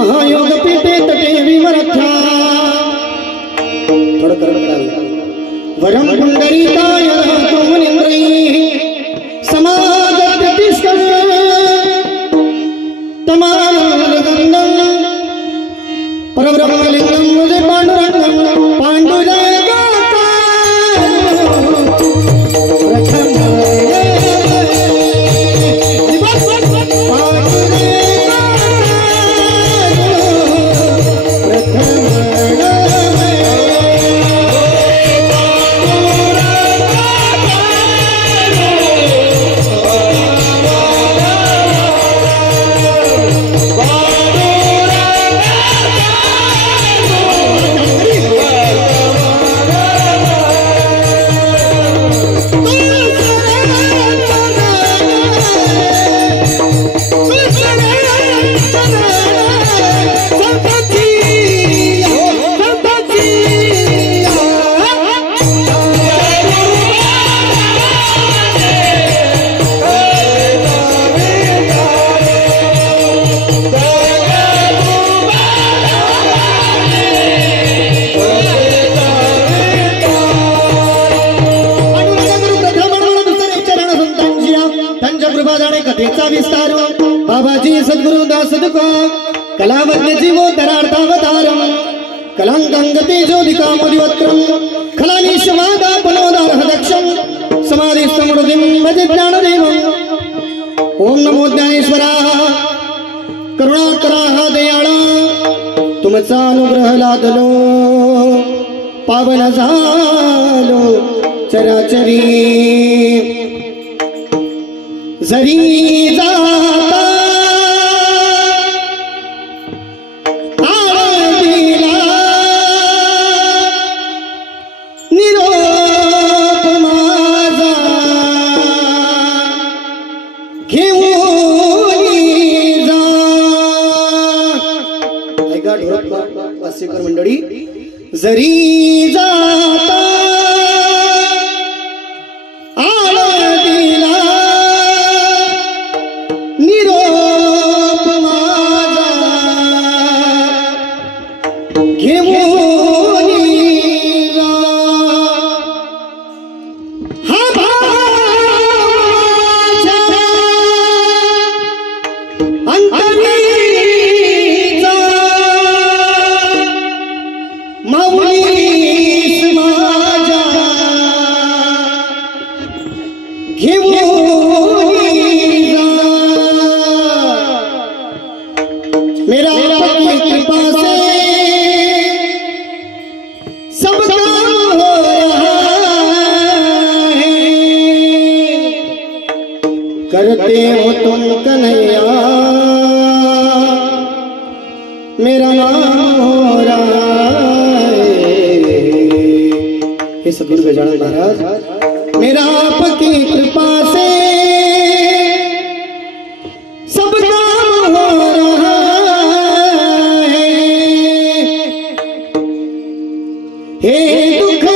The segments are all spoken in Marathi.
महायोग पीठे तटे विमरथा थोडं करत वरम पुंडरीकाय मुनींद्रैः समागत तिष्ठन् तमानन्दगन्धं परब्रह्मलिङ्गं मुदे पाण्डुरङ्गं विस्तार बाबाजी सद्गुरु दास कलावज्ञ जीवो दरार्थावतारम कलांगते ज्योतिका मुदिवत्रम खलानीशवादा पनोदारहदक्षम समाधि समृद्धिं भज ज्ञानदेवं ओम नमो ज्ञानेश्वराः करुणाकराः दयाळा तुमचा अनुग्रह लादलो पावन झालो चराचरी जरी जाता आळंदीला निरोप माझा घेऊन जा ऐका वासिकर मंडळी जरी जाता मेरा अपनी कृपा से सब काम हो रहा है करते हो तुम कन्हैया मेरा नाम हो रहा है हे सद्गुरु गजानन महाराज मेरा आपकी कृपा से सब काम हो रहा हे दुख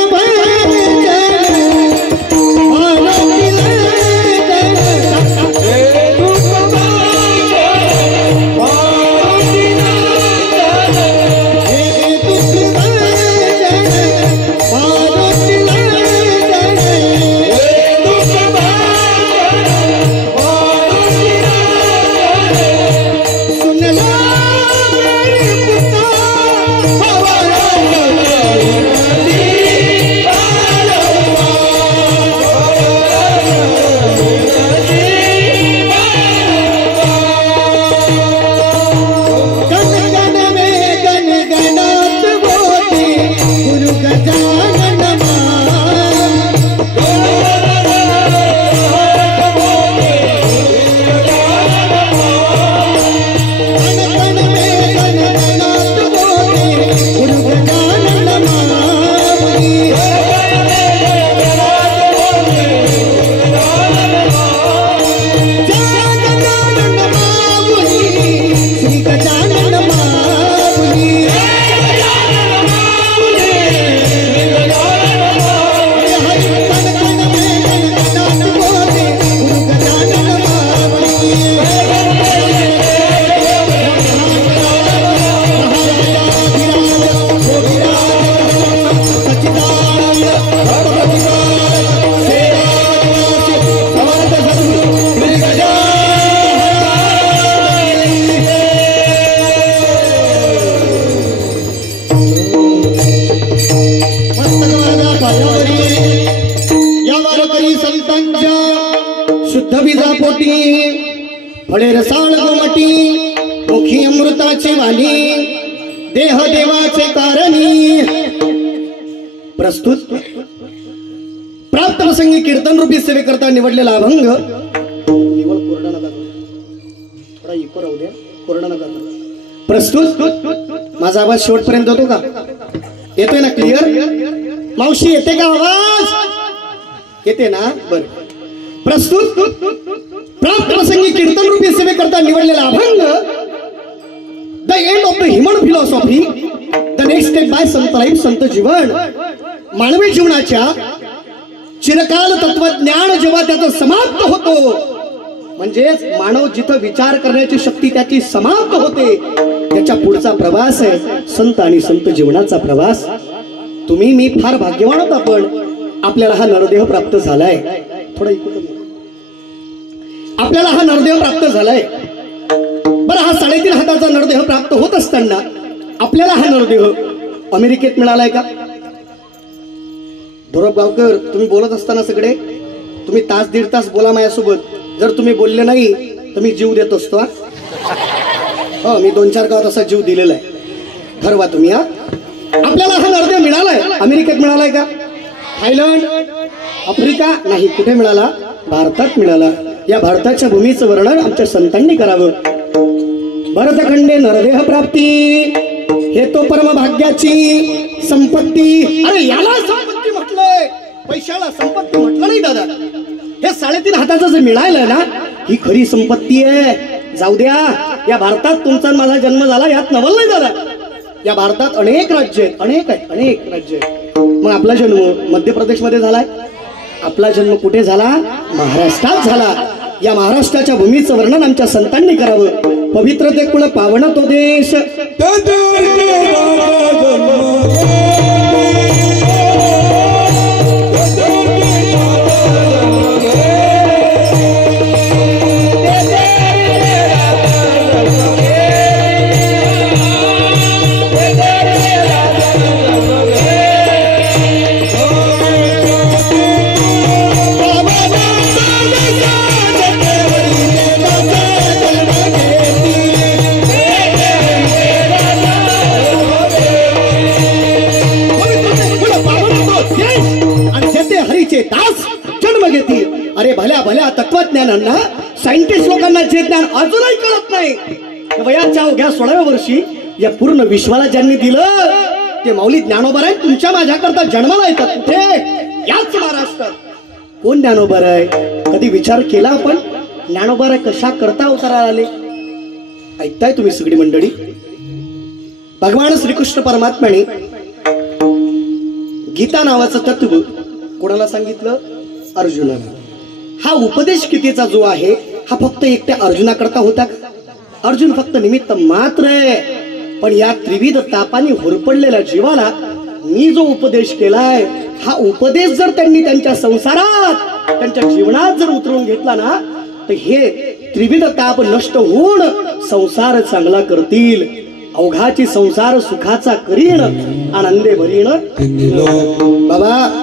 बाळ गोमटी मुखी अमृताचे वाणी देह देवाचे कारणी प्रस्तुत प्राप्त प्रसंगी कीर्तन रूपी सेवेकरता निवडलेला अभंग निवड कोरडा नका थोडा इको राहू द्या कोरडा नका प्रस्तुत माझा आवाज शेवटपर्यंत होतो का येतोय ना क्लिअर मावशी येते का आवाज येते ना बर प्रस्तुत प्राप्त प्रसंगी कीर्तन रूपी सेवेकरता निवडलेला अभंग the end of the human philosophy the next step by Sant life संत जीवन मानवी जीवनाच्या चिरकाल तत्वज्ञान जेव्हा त्याचं समाप्त होतो म्हणजेच मानव जिथं विचार करण्याची शक्ती त्याची समाप्त होते त्याच्या पुढचा प्रवास आहे संत आणि संत जीवनाचा प्रवास तुम्ही मी फार भाग्यवान आहोत आपण आपल्याला हा नरदेह प्राप्त झालाय थोडा आपल्याला हा नरदेह प्राप्त झालाय बरं हा 3.5 हाताचा नरदेह प्राप्त होत असताना आपल्याला हा नरदेह अमेरिकेत मिळालाय का धोरप गावकर तुम्ही बोलत असताना सगळे तुम्ही तास दीड तास बोला माझ्यासोबत जर तुम्ही बोलले नाही तर मी जीव देत असतो हो मी 2-4 गावात असा जीव दिलेला आहे ठरवा तुम्ही हा आपल्याला हा नरदेह मिळालाय अमेरिकेत मिळालाय का थायलंड आफ्रिका नाही कुठे मिळाला भारतात मिळाला या भारताच्या भूमीचं वर्णन आमच्या संतांनी करावं भरतखंडे नरदेह प्राप्ती हे तो परमभाग्याची संपत्ती अरे याला संपत्ती म्हटलंय पैशाला संपत्ती म्हटलं नाही दादा हे 3.5 हाताचं जे मिळालं ना ही खरी संपत्ती आहे जाऊ द्या या भारतात तुमचा माझा जन्म झाला यात नवल नाही दादा या भारतात अनेक राज्य आहेत अनेक राज्य आहेत मग आपला जन्म मध्य प्रदेश मध्ये झालाय आपला जन्म कुठे झाला महाराष्ट्रात झाला या महाराष्ट्राच्या भूमीचं वर्णन आमच्या संतांनी करावं पवित्र ते कुळ पावन तो देश दास जन्म घेतील अरे भल्या भल्या तत्वज्ञानांना सायंटिस्ट लोकांना जे ज्ञान अजूनही कळत नाही वयाच्या अवघ्या 16व्या वर्षी या पूर्ण विश्वाला ज्यांनी दिलं ते माऊली ज्ञानोबा आहे तुमच्या माझ्याकरता जन्माला येतात कुठे याच महाराष्ट्रात कोण ज्ञानोबा आहे कधी विचार केला आपण ज्ञानोबा कशा करता अवताराला आले ऐकताय तुम्ही सगळी मंडळी भगवान श्रीकृष्ण परमात्म्याने गीता नावाचं तत्व कोणाला सांगितलं अर्जुनाला हा उपदेश कितीचा जो आहे हा फक्त एकट्या अर्जुनाकरता होता अर्जुन फक्त निमित्त मात्र आहे पण या त्रिविध तापाने होरपडलेल्या जीवाला मी जो उपदेश केलाय हा उपदेश जर त्यांनी त्यांच्या संसारात त्यांच्या जीवनात जर उतरवून घेतला ना तर हे त्रिविध ताप नष्ट होऊन संसार चांगला करतील अवघाची संसार सुखाचा करीन आनंदे भरीन बाबा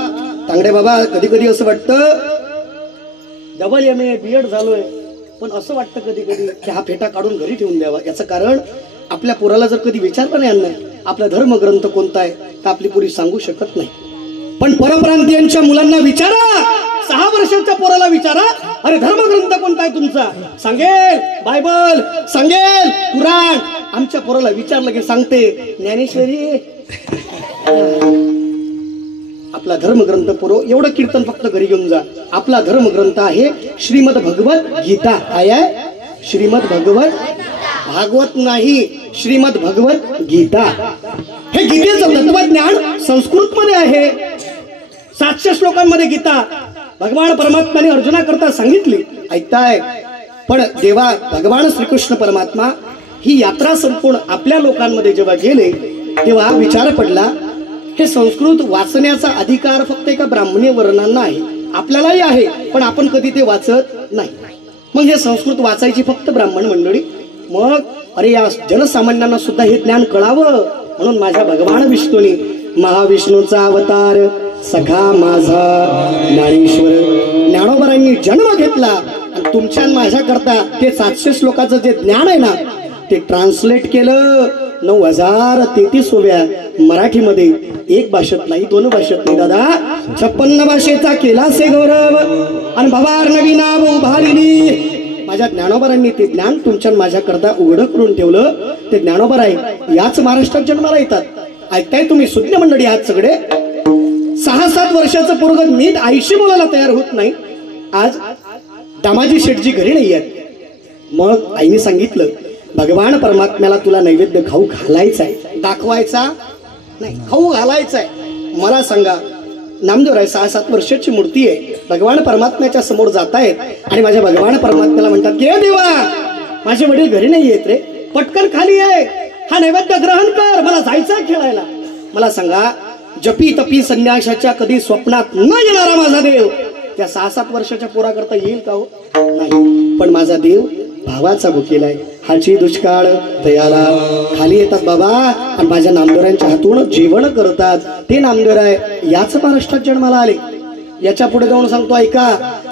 तांगडे बाबा कधी कधी असं वाटतं डबल MA BEd झालोय पण असं वाटतं कधी कधी की हा फेटा काढून घरी ठेवून द्यावा याचं कारण आपल्या पोराला जर कधी विचारलं नाही यांना आपला धर्मग्रंथ कोणता आहे तर आपली पोरी सांगू शकत नाही पण परप्रांतीयांच्या मुलांना विचारा 6 वर्षाच्या पोराला विचारा अरे धर्मग्रंथ कोणता आहे तुमचा सांगेल बायबल सांगेल कुराण आमच्या पोराला विचारलं की सांगते ज्ञानेश्वरी आपला धर्मग्रंथ पुरो एवढं कीर्तन फक्त घरी घेऊन जा आपला धर्मग्रंथ आहे श्रीमद भगवत गीता आहे श्रीमद भगवत भागवत नाही श्रीमद भगवत गीता हे गीतेचं तत्वज्ञान संस्कृत मध्ये आहे 700 श्लोकांमध्ये गीता भगवान परमात्म्याने अर्जुना करता सांगितली ऐकताय पण देवा भगवान श्रीकृष्ण परमात्मा ही यात्रा संपूर्ण आपल्या लोकांमध्ये जेव्हा गेले तेव्हा विचार पडला हे संस्कृत वाचण्याचा अधिकार फक्त एका ब्राह्मणी वर्णांना आहे आपल्यालाही आहे पण आपण कधी ते वाचत नाही मग हे संस्कृत वाचायची फक्त ब्राह्मण मंडळी मग अरे या जनसामान्यांना सुद्धा हे ज्ञान कळावं म्हणून माझ्या भगवान विष्णूने महाविष्णूचा अवतार सखा माझा ज्ञानेश्वर ज्ञानोबरांनी जन्म घेतला आणि तुमच्या माझ्या करता ते 700 श्लोकाचं जे ज्ञान आहे ना ते ट्रान्सलेट केलं 9033 उभ्या मराठीमध्ये, एक भाषेत नाही, 2 भाषेत नाही दादा, 56 भाषेचा केला से गौरव. आणि भवार नवी नाव उभारिली. माझ्या ज्ञानोबारांनी ते ज्ञान तुमच्या माझ्या करता उघडं करून ठेवलं. ते ज्ञानोबर आहे याच महाराष्ट्रात जन्माला येतात. ऐकताय तुम्ही सुज्ञ मंडळी आहात सगळे. 6-7 वर्षाचं पोरग नीट 80 बोलायला तयार होत नाही. आज दामाजी शेठजी घरी नाही आहेत. मग आईने सांगितलं भगवान परमात्म्याला तुला नैवेद्य खाऊ घालायचा आहे, दाखवायचा नाही, खाऊ घालायचा आहे. मला सांगा नामदेव राय 6-7 वर्षाची मूर्ती आहे, भगवान परमात्म्याच्या समोर जातायत आणि माझ्या भगवान परमात्म्याला म्हणतात की देवा माझे वडील घरी नाही येत रे, पटकन खाली आहे, हा नैवेद्य ग्रहण कर, मला जायचं खेळायला. मला सांगा जपी तपी संन्यासाच्या कधी स्वप्नात न येणारा माझा देव त्या 6-7 वर्षाच्या पोराकरता येईल का हो? नाही. पण माझा देव भावाचा भुकेलाय, हाची दुष्काळ दयाला. खाली येतात बाबा आणि माझ्या नामदेवरांच्या हातून जेवण करतात. ते नामदेवराय याच महाराष्ट्रात जन्माला आले. याच्या पुढे जाऊन सांगतो ऐका,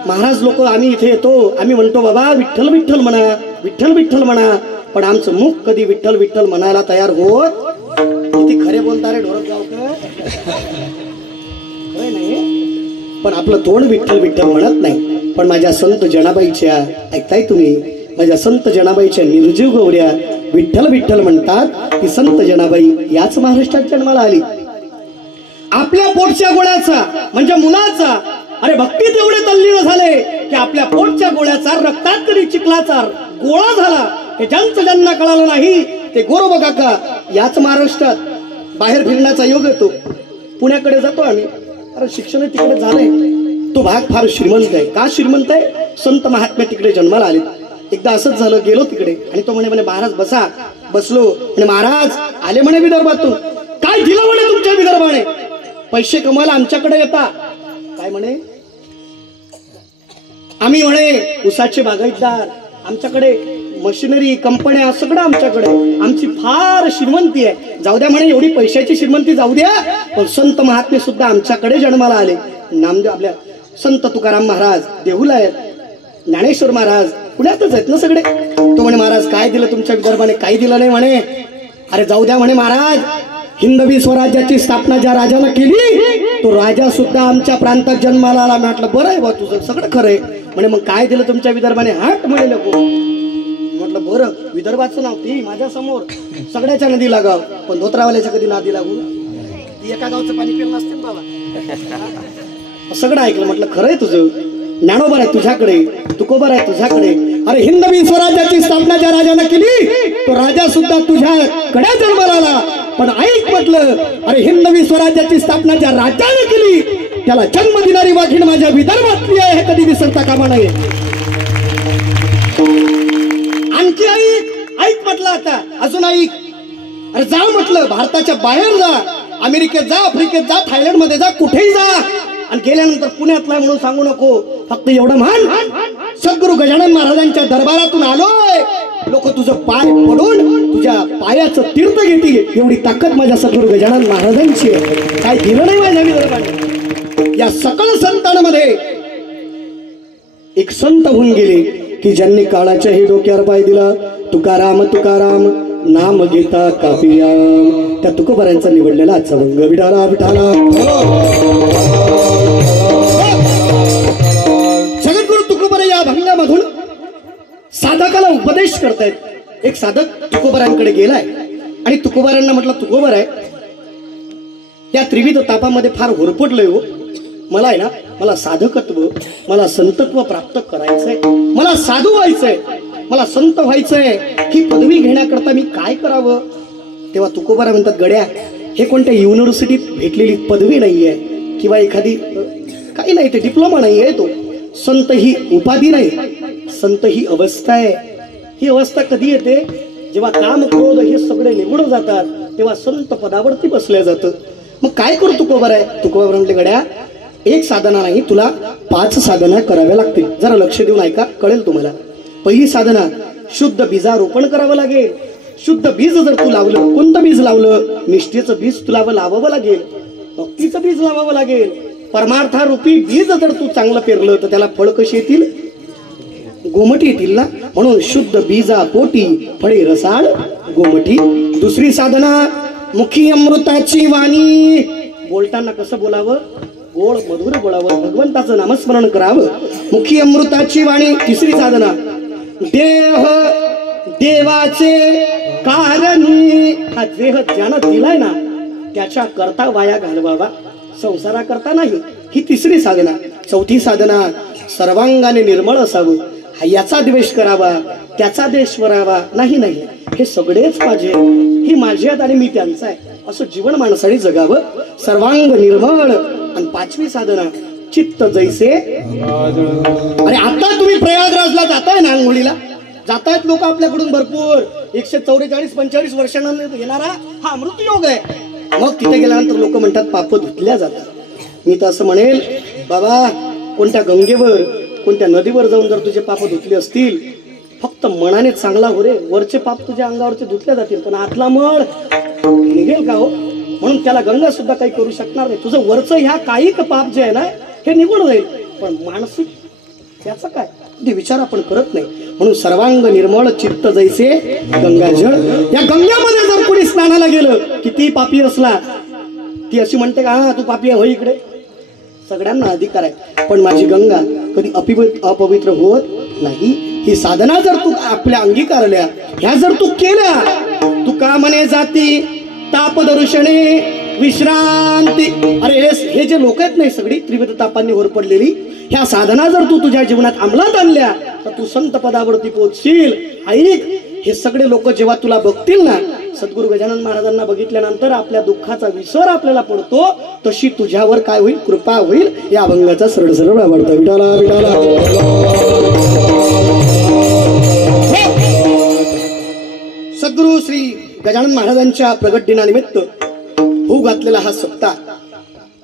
महाराज लोक आम्ही इथे येतो, आम्ही म्हणतो बाबा विठ्ठल विठ्ठल म्हणा, विठ्ठल विठ्ठल म्हणा, पण आमचं मुख कधी विठ्ठल विठ्ठल म्हणायला तयार होत. किती खरे बोलता रे ढोरक गावकर, खरं नाही, पण आपलं तोंड विठ्ठल विठ्ठल म्हणत नाही. पण माझ्या संत जनाबाईच्या, ऐकताय तुम्ही, माझ्या संत जनाबाईच्या निर्जीव गौऱ्या विठ्ठल विठ्ठल म्हणतात. ती संत जनाबाई याच महाराष्ट्रात जन्माला आली. आपल्या पोटच्या गोळ्याचा म्हणजे मुलाचा, अरे भक्तीत एवढे तल्लीन झाले की आपल्या पोटच्या गोळ्याचा रक्तात कधी चिखलाचा गोळा झाला हे ज्यांचं ज्यांना कळालं नाही ते गोरोबा काका याच महाराष्ट्रात. बाहेर फिरण्याचा योग येतो, पुण्याकडे जातो आम्ही, अरे शिक्षण तिकडे झालंय. तो भाग फार श्रीमंत आहे. का श्रीमंत आहे? संत महात्मे तिकडे जन्माला आले. एकदा असंच झालं, गेलो तिकडे आणि तो म्हणे महाराज बसा. बसलो आणि महाराज आले म्हणे विदर्भातून. काय दिलं म्हणे तुमच्या विदर्भाने? पैसे कमवायला आमच्याकडे येता. काय म्हणे? आम्ही म्हणे उसाचे बागायतदार, आमच्याकडे मशिनरी कंपन्या सगळं आमच्याकडे, आमची फार श्रीमंती आहे. जाऊ द्या म्हणे, एवढी पैशाची श्रीमंती जाऊ द्या, पण संत महात्मे सुद्धा आमच्याकडे जन्माला आले. नामदेव आपल्या संत तुकाराम महाराज देहुला आहेत, ज्ञानेश्वर महाराज पुण्यातच आहेत ना सगळे. तो म्हणे महाराज काय दिलं तुमच्या विदर्भाने? काही दिलं नाही म्हणे. अरे जाऊ द्या म्हणे महाराज, हिंदवी स्वराज्याची स्थापना ज्या राजानं केली तो राजा सुद्धा आमच्या प्रांतात जन्माला आला. म्हटलं बरं आहे बा तुझं सगळं खरं आहे. म्हणे मग काय दिलं तुमच्या विदर्भाने? हाट म्हणे नको. म्हटलं बरं, विदर्भाचं नाव ती माझ्या समोर सगळ्याच्या नदी लागाव, पण धोत्रावाल्याच्या कधी नादी लागू, ती एका गावचं पाणी पिलं नसते बाबा. सगळं ऐकलं. म्हटलं खरं आहे तुझं, ज्ञानोबर आहे तुझ्याकडे, तुकोबर आहे तुझ्याकडे. अरे हिंदवी स्वराज्याची स्थापना ज्या राजाने केली तो राजा सुद्धा तुझ्याकडे जन्माला आला. पण ऐक म्हटलं, अरे हिंदवी स्वराज्याची स्थापना ज्या राजाने केली त्याला जन्म देणारी वाघीण माझ्या विदर्भातली आहे, हे कधी विसरता कामा नये. आणखी ऐक, ऐक म्हटलं, आता अजून ऐक. अरे जा म्हटलं, भारताच्या बाहेर जा, अमेरिकेत जा, आफ्रिकेत जा, थायलंड मध्ये जा, कुठेही जा, आणि गेल्यानंतर पुण्यातला म्हणून सांगू नको. फक्त एवढं म्हण, सद्गुरु गजानन महाराजांच्या दरबारातून आलोय, लोक तुझं पाय पडून तुझ्या पायाचं तीर्थ घेतील, एवढी ताकद माझ्या सद्गुरु गजानन महाराजांची आहे. काय दिलं नाही माझ्या विदर्भाने. या सकल संतांमध्ये एक संत होऊन गेले की ज्यांनी काळाच्याही डोक्यावर पाय दिला. तुकाराम तुकाराम नाम घेता कापियाम. त्या तुकोबारांचा निवडलेला आजचा भंग. विठाला विठाला. जगद्गुरु तुकोबार या भंगामधून साधकाला उपदेश करतायत. एक साधक तुकोबारांकडे गेलाय आणि तुकोबारांना म्हटलं तुकोबार आहे, या त्रिविध तापामध्ये फार होरपडलोय हो, मला आहे ना, मला साधकत्व, मला संतत्व प्राप्त करायचंय, मला साधू व्हायचंय, मला संत व्हायचंय. ही पदवी घेण्याकरता मी काय करावं? तेव्हा तुकोबारा म्हणतात गड्या, हे कोणत्या युनिव्हर्सिटीत भेटलेली पदवी नाहीये किंवा एखादी काही नाही, ते डिप्लोमा नाहीये. तो संत ही उपाधी नाही, संत ही अवस्था आहे. ही अवस्था कधी येते? जेव्हा काम क्रोध हे सगळे निघून जातात तेव्हा संत पदावरती बसल्या जातं. मग काय करू तुकोबार आहे? तुकोबार म्हटले गड्या, एक साधना नाही, तुला 5 साधना कराव्या लागतील. जरा लक्ष देऊन ऐका, कळेल तुम्हाला. पहिली साधना, शुद्ध बीजारोपण करावं लागेल. शुद्ध बीज जर तू लावलं, कोणतं बीज लावलं? निष्ठेचं बीज तुला लावावं लागेल, भक्तीचं बीज लावावं लागेल. परमार्थारूपी बीज जर तू चांगलं पेरलं तर त्याला फळ कशी येतील? गोमटी येतील ना, म्हणून शुद्ध बीजा पोटी फळे रसाळ गोमटी. दुसरी साधना मुखी अमृताची वाणी. बोलताना कसं बोलावं? गोड मधुर बोलावं, भगवंताचं नामस्मरण करावं. मुखी अमृताची वाणी. तिसरी साधना देह देवाचे कारणी. हा देह ज्यानं दिलाय ना त्याच्या करता वाया घालवावा, संसारा करता नाही. ही तिसरी साधना. चौथी साधना सर्वांगाने निर्मळ असावं. याचा द्वेष करावा, त्याचा देश करावा नाही. नाही, हे सगळेच माझे, ही माझी आहेत आणि मी त्यांचा आहे असं जीवन माणसाने जगावं. सर्वांग निर्मळ. आणि पाचवी साधना चित्त जैसे. अरे आता तुम्ही प्रयागराजला जाताय ना, आंघोळीला जातायत लोक आपल्याकडून भरपूर. 144-45 वर्षानंतर येणारा हा अमृत योग आहे. मग तिथे गेल्यानंतर लोक म्हणतात पाप धुतल्या जातात. मी तर असं म्हणेल बाबा, कोणत्या गंगेवर कोणत्या नदीवर जाऊन जर तुझे पाप धुतले असतील, फक्त मनाने चांगला हो रे, वरचे पाप तुझ्या अंगावरचे धुतले जातील, पण आतला मळ निघेल का हो? म्हणून त्याला गंगा सुद्धा काही करू शकणार नाही. तुझं वरचं ह्या कायिक पाप जे आहे ना हे निघून जाईल, पण मानसिक त्याचं काय ते विचार आपण करत नाही. म्हणून सर्वांग निर्मळ चित्त जैसे गंगाजळ. या गंगामध्ये जर कोणी स्नानाला गेलं, किती पापी असला, ती अशी म्हणते का हा तू पापी आहे, हो इकडे. सगळ्यांना अधिकार आहे, पण माझी गंगा कधी अपवित्र होत नाही. ही साधना जर तू आपल्या अंगीकारल्या, ह्या जर तू केल्या, तू का म्हणे जाती ताप दर्शने विश्रांती. अरे हे जे लोक आहेत नाही सगळी त्रिविध तापांनी वर पडलेली, ह्या साधना जर तू तुझ्या जीवनात अंमलात आणल्या तर तू संत पदावरती पोहोचशील. ऐक, हे सगळे लोक जेव्हा तुला बघतील ना, सद्गुरु गजानन महाराजांना बघितल्यानंतर आपल्या दुःखाचा विसर आपल्याला पडतो, तशी तुझ्यावर काय होईल? कृपा होईल. या अभंगाचा सरळ सरळ आवडतो. विठाला विठाला. सद्गुरु श्री गजानन महाराजांच्या प्रगट दिनानिमित्त होऊ घातलेला हा सप्ताह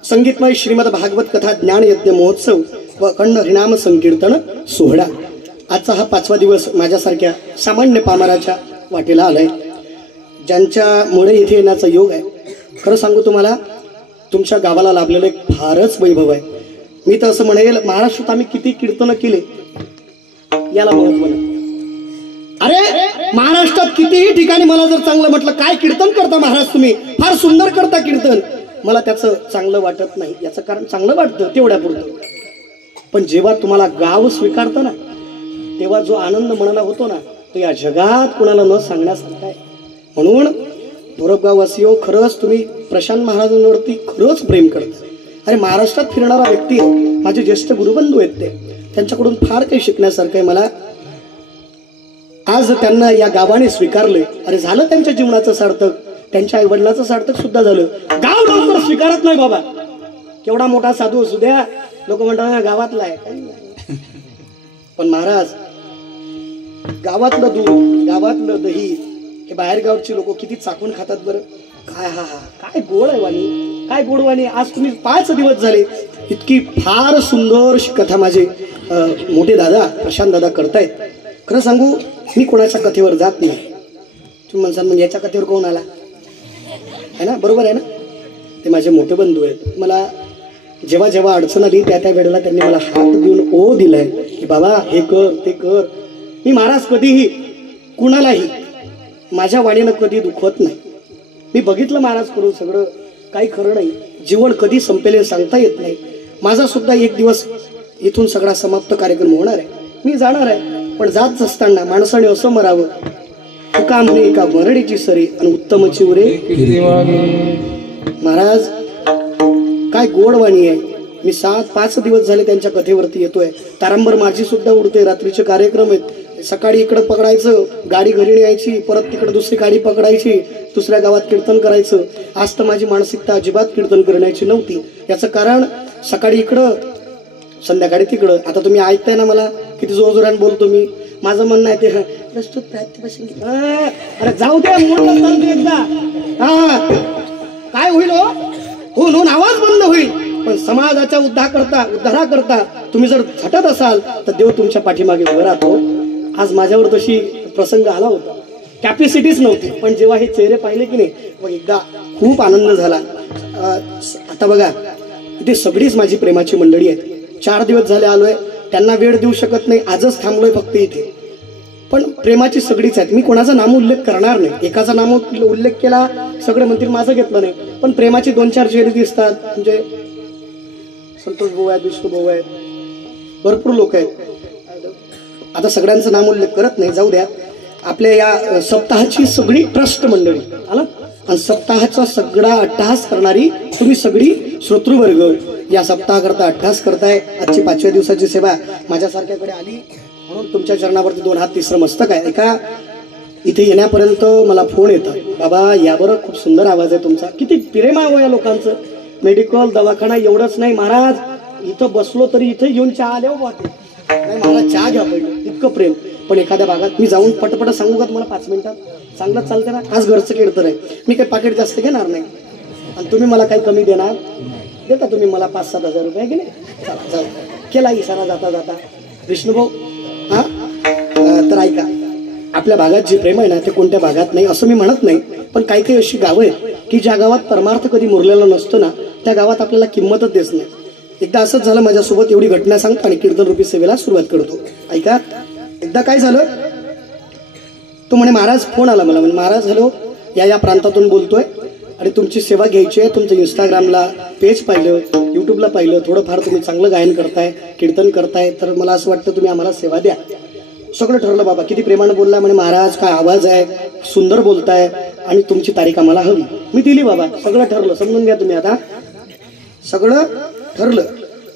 संगीतमय श्रीमद भागवत कथा ज्ञान यज्ञ महोत्सव व अखंड हरिनाम संकीर्तन सोहळा. आजचा हा 5वा दिवस माझ्यासारख्या सामान्य पामराच्या वाटेला आलाय, ज्यांच्यामुळे इथे येण्याचा योग आहे. खरं सांगू तुम्हाला, तुमच्या गावाला लाभलेलं एक फारच वैभव आहे. मी तर असं म्हणेल, महाराष्ट्रात आम्ही किती कीर्तन केले याला महत्व नाही. अरे महाराष्ट्रात कितीही ठिकाणी मला जर चांगलं म्हटलं, काय कीर्तन करता महाराज तुम्ही, फार सुंदर करता कीर्तन, मला त्याचं चांगलं वाटत नाही. याचं कारण चांगलं वाटतं तेवढ्यापुरतं, पण जेव्हा तुम्हाला गाव स्वीकारतं ना, तेव्हा जो आनंद मनाला होतो ना, तो या जगात कुणाला न सांगण्यासारखा आहे. म्हणून धोरपगाववासियो, खरंच तुम्ही प्रशांत महाराजांवरती खरंच प्रेम करता. अरे महाराष्ट्रात फिरणारा व्यक्ती आहे, माझे ज्येष्ठ गुरुबंधू आहेत, त्यांच्याकडून फार काही शिकण्यासारखं आहे मला. आज त्यांना या गावाने स्वीकारले, अरे झालं त्यांच्या जीवनाचं सार्थक, त्यांच्या आई वडिलाचं सार्थक सुद्धा झालं. गाव लवकर स्वीकारत नाही बाबा, केवढा मोठा साधू असू द्या, लोक म्हणतात गावातला आहे. पण महाराज, गावातलं दूध, गावातलं दही, हे बाहेर गावची लोक किती चाकून खातात बरं. काय हा हा काय गोड आहे वाणी, काय गोड वाणी. आज तुम्ही 5 दिवस झाले इतकी फार सुंदर कथा माझे मोठे दादा प्रशांत दादा करतायत. खरं सांगू, मी कोणाच्या कथेवर जात नाही. तुम्ही म्हणसाल मग याच्या कथेवर कोण आला आहे ना, बरोबर आहे ना. ते माझे मोठे बंधू आहेत. मला जेव्हा जेव्हा अडचण आली त्या त्या वेळेला त्यांनी मला हात देऊन ओ दिलाय की बाबा हे कर ते कर. मी महाराज कधीही कुणालाही माझ्या वाणीनं कधी दुखवत नाही. मी बघितलं महाराज करून सगळं, काही खरं नाही. जीवन कधी संपेल सांगता येत नाही. माझा सुद्धा एक दिवस इथून सगळा समाप्त कार्यक्रम होणार आहे, मी जाणार आहे. पण जात असताना माणसाने असं मरावं, तुका म्हणे एका मरडीची सरी आणि उत्तम चिवरे. महाराज काय गोड वाणी आहे. मी 5 दिवस झाले त्यांच्या कथेवरती येतोय. तारांबर माझी सुद्धा उडते, रात्रीचे कार्यक्रम आहेत. सकाळी इकडं पकडायचं, गाडी घरी न्यायची, परत तिकडे दुसरी गाडी पकडायची, दुसऱ्या गावात कीर्तन करायचं. आज तर माझी मानसिकता अजिबात कीर्तन करण्याची नव्हती. याचं कारण सकाळी इकडं, संध्याकाळी तिकडं. आता तुम्ही ऐकताय ना मला किती जोरजोराने बोलतो मी. माझं म्हणणं आहे ते प्रस्तुत प्रात्यक्षिक. अरे जाऊ द्या, एकदा हा काय होईल हो हो आवाज बंद होईल. पण समाजाच्या उद्धाराकरता तुम्ही जर झटत असाल तर देव तुमच्या पाठीमागे उभा राहतो. आज माझ्यावर तशी प्रसंग आला होता, कॅपॅसिटीच नव्हती, पण जेव्हा हे चेहरे पाहिले की नाही मग एकदा खूप आनंद झाला. आता बघा, इथे सगळीच माझी प्रेमाची मंडळी आहे. 4 दिवस झाले आलोय. त्यांना वेळ देऊ शकत नाही, आजच थांबलोय फक्त इथे. पण प्रेमाची सगळीच आहेत. मी कोणाचा नाम उल्लेख करणार नाही. एकाचा नाम उल्लेख केला सगळे म्हणतील माझं घेतलं नाही. पण प्रेमाची 2-4 चेहरे दिसतात. म्हणजे संतोष भाऊ आहेत, विष्णू भाऊ आहेत, भरपूर लोक आहेत. आता सगळ्यांचं नाम उल्लेख करत नाही, जाऊ द्या. आपल्या या सप्ताहाची सगळी ट्रस्ट मंडळी आला आणि सप्ताहाचा सगळा अट्टहास करणारी तुम्ही सगळी श्रोतृवर्ग या सप्ताहाकरता अट्टहास करताय. आजची 5व्या दिवसाची सेवा माझ्यासारख्याकडे आली म्हणून तुमच्या चरणावरती 2 हात 3 मस्तक आहे. एका इथे येण्यापर्यंत मला फोन येतात, बाबा या बरं, खूप सुंदर आवाज आहे तुमचा. किती प्रेम आहे या लोकांचं. मेडिकल दवाखाना एवढंच नाही महाराज, इथं बसलो तरी इथे येऊन चहा आल्या वाटते नाही मला चहा घ्या पडलं, इतकं प्रेम. पण एखाद्या भागात मी जाऊन पटपट सांगू का तुम्हाला 5 मिनिटात? चांगलं चालतं ना. आज घरचं कीर्तन आहे, मी काही पाकिट जास्त घेणार नाही आणि तुम्ही मला काही कमी देणार देता तुम्ही मला 5-7 हजार रुपये की नाही. चला जाऊ, केला इशारा जाता जाता. विष्णूभाऊ हा तर ऐका, आपल्या भागात जे प्रेम आहे ना ते कोणत्या भागात नाही असं मी म्हणत नाही. पण काही काही अशी गावं आहेत की ज्या गावात परमार्थ कधी मुरलेला नसतो ना, त्या गावात आपल्याला किंमतच देत नाही. एकदा असंच झालं माझ्यासोबत. एवढी घटना सांगतो आणि कीर्तन रूपी सेवेला सुरुवात करतो. ऐका, एकदा काय झालं, तो म्हणे महाराज फोन आला मला, म्हणे महाराज हॅलो, या प्रांतातून बोलतोय आणि तुमची सेवा घ्यायची आहे. तुमचं इंस्टाग्रामला पेज पाहिलं, यूट्यूबला पाहिलं, थोडंफार तुम्ही चांगलं गायन करताय, कीर्तन करताय, तर मला असं वाटतं तुम्ही आम्हाला सेवा द्या. सगळं ठरलं बाबा. किती प्रेमानं बोलला. म्हणे महाराज काय आवाज आहे, सुंदर बोलताय आणि तुमची तारीख आम्हाला हवी. मी दिली बाबा. सगळं ठरलं, समजून घ्या तुम्ही. आता सगळं ठरलं.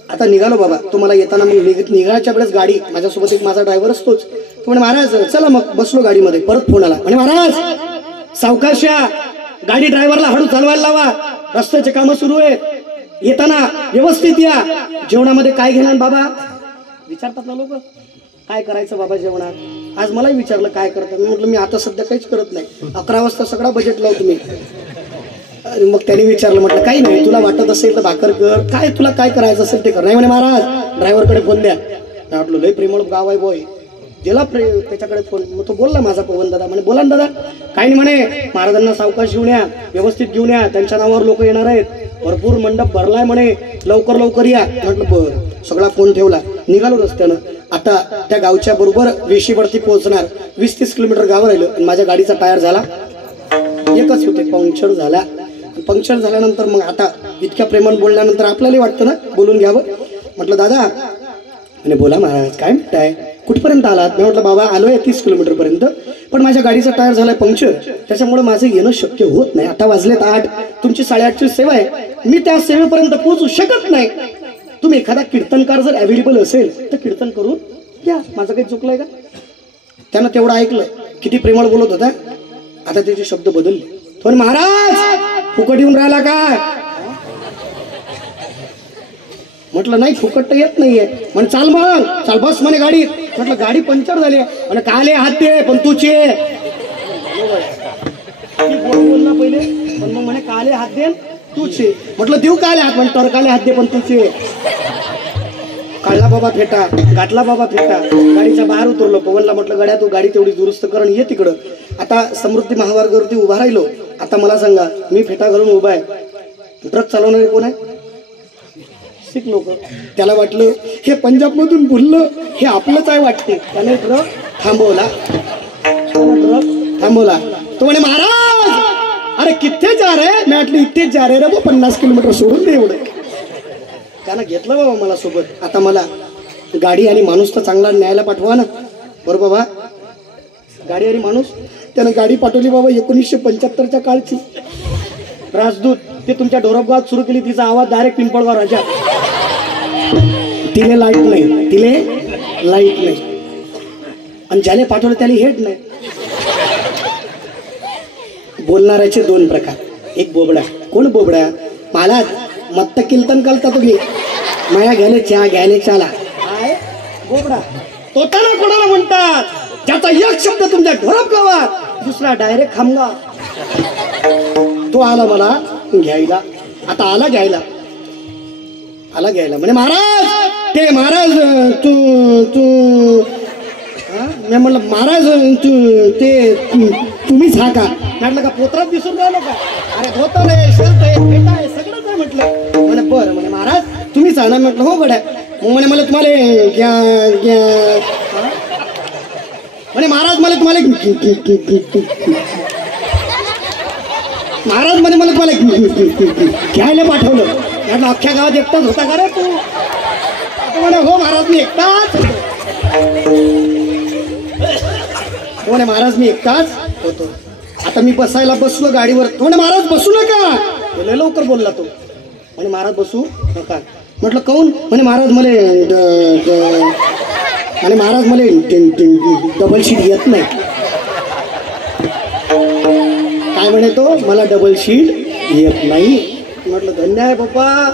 आता निघालो बाबा. तो मला येताना मग निघायच्या वेळेस गाडी माझ्यासोबत एक माझा ड्रायव्हर असतोच. तो म्हणे महाराज चला, मग बसलो गाडीमध्ये. परत फोन आला, म्हणे महाराज सावकाश या, गाडी ड्रायव्हरला हळू चालवायला लावा, रस्त्याचे कामं सुरू आहेत, येताना व्यवस्थित या. जेवणामध्ये काय घेणार बाबा विचारतात ना लोक, काय करायचं बाबा जेवणात. आज मलाही विचारलं काय करतात. मी म्हटलं मी आता सध्या काहीच करत नाही, 11 वाजता सगळा बजेट लावतो मी. मग त्याने विचारलं, म्हटलं काही नाही, तुला वाटत असेल तर भाकर कर, काय तुला काय करायचं असेल ते कर. नाही म्हणे महाराज ड्रायव्हरकडे फोन द्या. म्हटलं लय प्रेमळ गाव आहे बॉय, दिला त्याच्याकडे फोन. मग तो बोलला माझा पवन दादा. म्हणे बोला ना दादा. काही नाही म्हणे, महाराजांना सावकाश घेऊन या, व्यवस्थित घेऊन या, त्यांच्या नावावर लोक येणार आहेत, भरपूर मंडप भरलाय म्हणे, लवकर लवकर या. म्हटलं बरं. सगळा फोन ठेवला, निघालो रस्त्यानं. आता त्या गावच्या बरोबर वेशीवरती पोहोचणार. 20-30 किलोमीटर गाव राहिलं आणि माझ्या गाडीचा टायर झाला एकच होते, पंक्चर झाला. पंक्चर झाल्यानंतर मग आता इतक्या प्रेमानं बोलल्यानंतर आपल्याला वाटतं ना बोलून घ्यावं. म्हटलं दादा, म्हणे बोला महाराज काय म्हणताय, कुठपर्यंत आलात? मी म्हटलं बाबा आलोय 30 किलोमीटर पर्यंत, पण माझ्या गाडीचा टायर झालाय पंक्चर, त्याच्यामुळे माझं येणं शक्य होत नाही. आता वाजलेत 8, तुमची 8:30ची सेवा आहे, मी त्या सेवेपर्यंत पोहोचू शकत नाही. तुम्ही एखादा कीर्तनकार जर अवेलेबल असेल तर कीर्तन करून घ्या. माझं काही चुकलंय का? त्यानं तेवढं ऐकलं. किती प्रेमळ बोलत होता. आता त्याचे शब्द बदलले. पण महाराज फुकट येऊन राहिला काय? म्हटलं नाही, फुकट तर येत नाहीये. म्हणे चाल मग, चाल बस म्हणे गाडीत. म्हटलं गाडी पंक्चर झाली. म्हणे काले हात दे पण तूचे बोलला पहिले, पण मग म्हणे काले हात दे तूचे. म्हटलं देऊ काले हात? म्हणे तरकाले हात दे पण तूचे. काढला बाबा फेटा, गाठला बाबा फेटा, गाडीच्या बाहेर उतरलो. पवनला म्हटलं गड्या तू गाडी तेवढी दुरुस्त कर आणि ये तिकडं. आता समृद्धी महामार्गावरती उभा राहिलो. आता मला सांगा, मी फेटा घालून उभा आहे, ट्रक चालवणारे कोण आहे? शिक लोक. त्याला वाटलं हे पंजाब मधून बोललं, हे आपलंच आहे वाटते. त्याने ट्रक थांबवला. ट्रक थांबवला. तो म्हणे महाराज अरे किथे जा रे? मी म्हटलं इथेच जा रे. 50 किलोमीटर सोडून दे एवढं. त्यानं घेतलं बाबा मला सोबत. आता मला गाडी आणि माणूस तर चांगला न्यायला पाठवा ना. बरोबर बाबा, गाडी आणि माणूस. त्यानं गाडी पाठवली बाबा 1975च्या काळची राजदूत. ते तुमच्या ढोरपगावात सुरू केली. तिचा आवाज डायरेक्ट पिंपळगाव राजा. तिले लाईट नाही, तिले लाईट नाही. आणि ज्याने पाठवलं त्याला हेड नाही. बोलणाऱ्याचे 2 प्रकार. एक बोबडा. कोण बोबडा? मला मत्त कीर्तन करता तुम्ही, माया घ्यायला चहा घ्यायला चाला. काय बोबडा? तोताना कोणाला म्हणतात? ज्याचा एक शब्द तुमच्या ढोरप गावात, दुसरा डायरेक्ट खामगाव. तो आला मला घ्यायला. आता आला घ्यायला, आला घ्यायला. म्हणे महाराज ते महाराज तू मी म्हणलं महाराज ते तुम्हीच हा का? म्हटलं का पोत्रात दिसून राहिलो का? अरे धोतर आहे, शर्ट आहे, फेटा आहे, सगळंच आहे म्हटलं. म्हणे बरं. म्हणे महाराज तुम्हीच हा ना? म्हटलं हो गड्या. मग मला तुम्हाला म्हणे महाराज मला तुम्हाला महाराज म्हणे मला तुम्हाला घ्यायला पाठवलं. म्हटलं अख्ख्या गावात एकटाच होता का रे तू? म्हणे हो महाराज मी एकटाच म्हणे महाराज मी एकटाच होतो. आता मी बसायला बसलो गाडीवर. म्हणे महाराज बसू नका. लय लवकर बोलला तो. म्हणे महाराज बसू नका. म्हटलं काऊन? म्हणे महाराज मला डबल शीट येत नाही. काय म्हणे तो? मला डबल शीट येत नाही. म्हटलं धन्य आहे बाप्पा.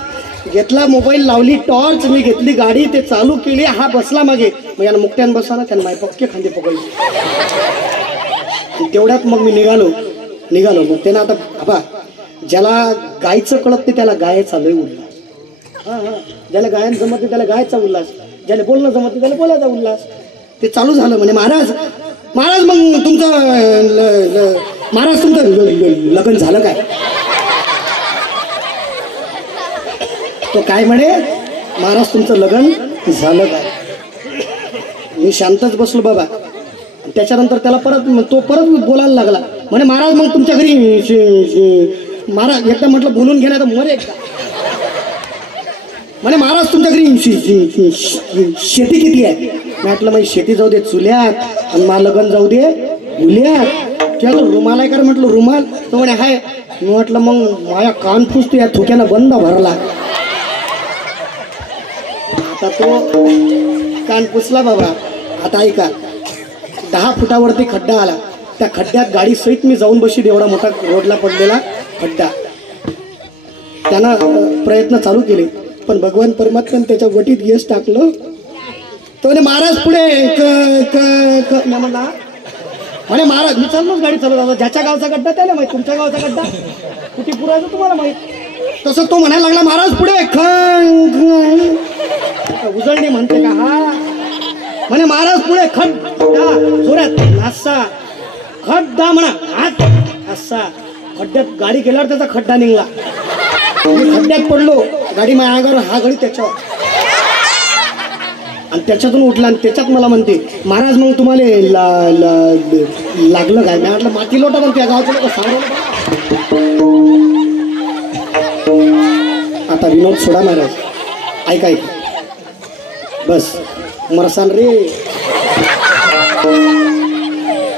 घेतला मोबाईल, लावली टॉर्च, मी घेतली गाडी, ते चालू केली. हा बसला मागे. मग यानं मुक्त्यान बसला ना, त्यानं माझे पक्के खांदे पकडले. तेवढ्यात मग मी निघालो. मग त्यानं आता बाबा ज्याला गायचं कळत नाही त्याला गायचा लय उल्हास. हां ज्याला गायन जमत नाही त्याला गायचा उल्हास, ज्याला बोलणं जमत नाही त्याला बोलायचा उल्हास. ते चालू झालं. म्हणे महाराज मग तुमचं लग्न झालं काय? तो काय म्हणे महाराज तुमचं लग्न झालं काय? मी शांतच बसलो बाबा. त्याच्यानंतर त्याला तो परत बोलायला लागला. म्हणे महाराज मग तुमच्या घरी महाराज एकदा म्हटलं बोलून घेणार तर मरे एकदा. म्हणे महाराज तुमच्या घरी शेती किती आहे? म्हटलं मग शेती जाऊ दे चुल्यात आणि मला लग्न जाऊ दे उल्यात. त्याला रुमाल आहे का? म्हटलं रुमाल. तो म्हणे हाय. म्हटलं मग माझ्या कान पुसतो या थुक्यानं बंद भरला. आता तो कान पुसला बाबा. आता ऐका 10 फुटावरती खड्डा आला. त्या खड्ड्यात गाडी सहित मी जाऊन बशील. एवढा मोठा रोडला पडलेला खड्डा. त्यानं प्रयत्न चालू केले पण भगवान परमात्म्यानं त्याच्या वटीत यश टाकलं. तो म्हणे महाराज पुढे म्हणला. म्हणे महाराज मी चाललोच गाडी चालवत आता. ज्याच्या गावचा गड्डा त्याला माहित, तुमच्या गावचा गड्डा कुठे पुरायचं तुम्हाला माहित. तसं तो म्हणायला लागला महाराज पुढे उजळणी म्हणते का? हा म्हणे महाराज पुढे खड्डा जोरात नासा खड्डा म्हणा हात असा. खड्ड्यात गाडी गेल्यावर त्याचा खड्डा निघला. खड्ड्यात पडलो. गाडी माझ्या अंगावर, हा गाडी त्याच्यावर आणि त्याच्यातून उठला. आणि त्याच्यात मला म्हणते महाराज मग तुम्हाला लागलं काय? मी म्हटलं माती लोटा. पण त्या गावचं लोक सांगू. आता विनोद सोडा महाराज. ऐका बस मरसान रे.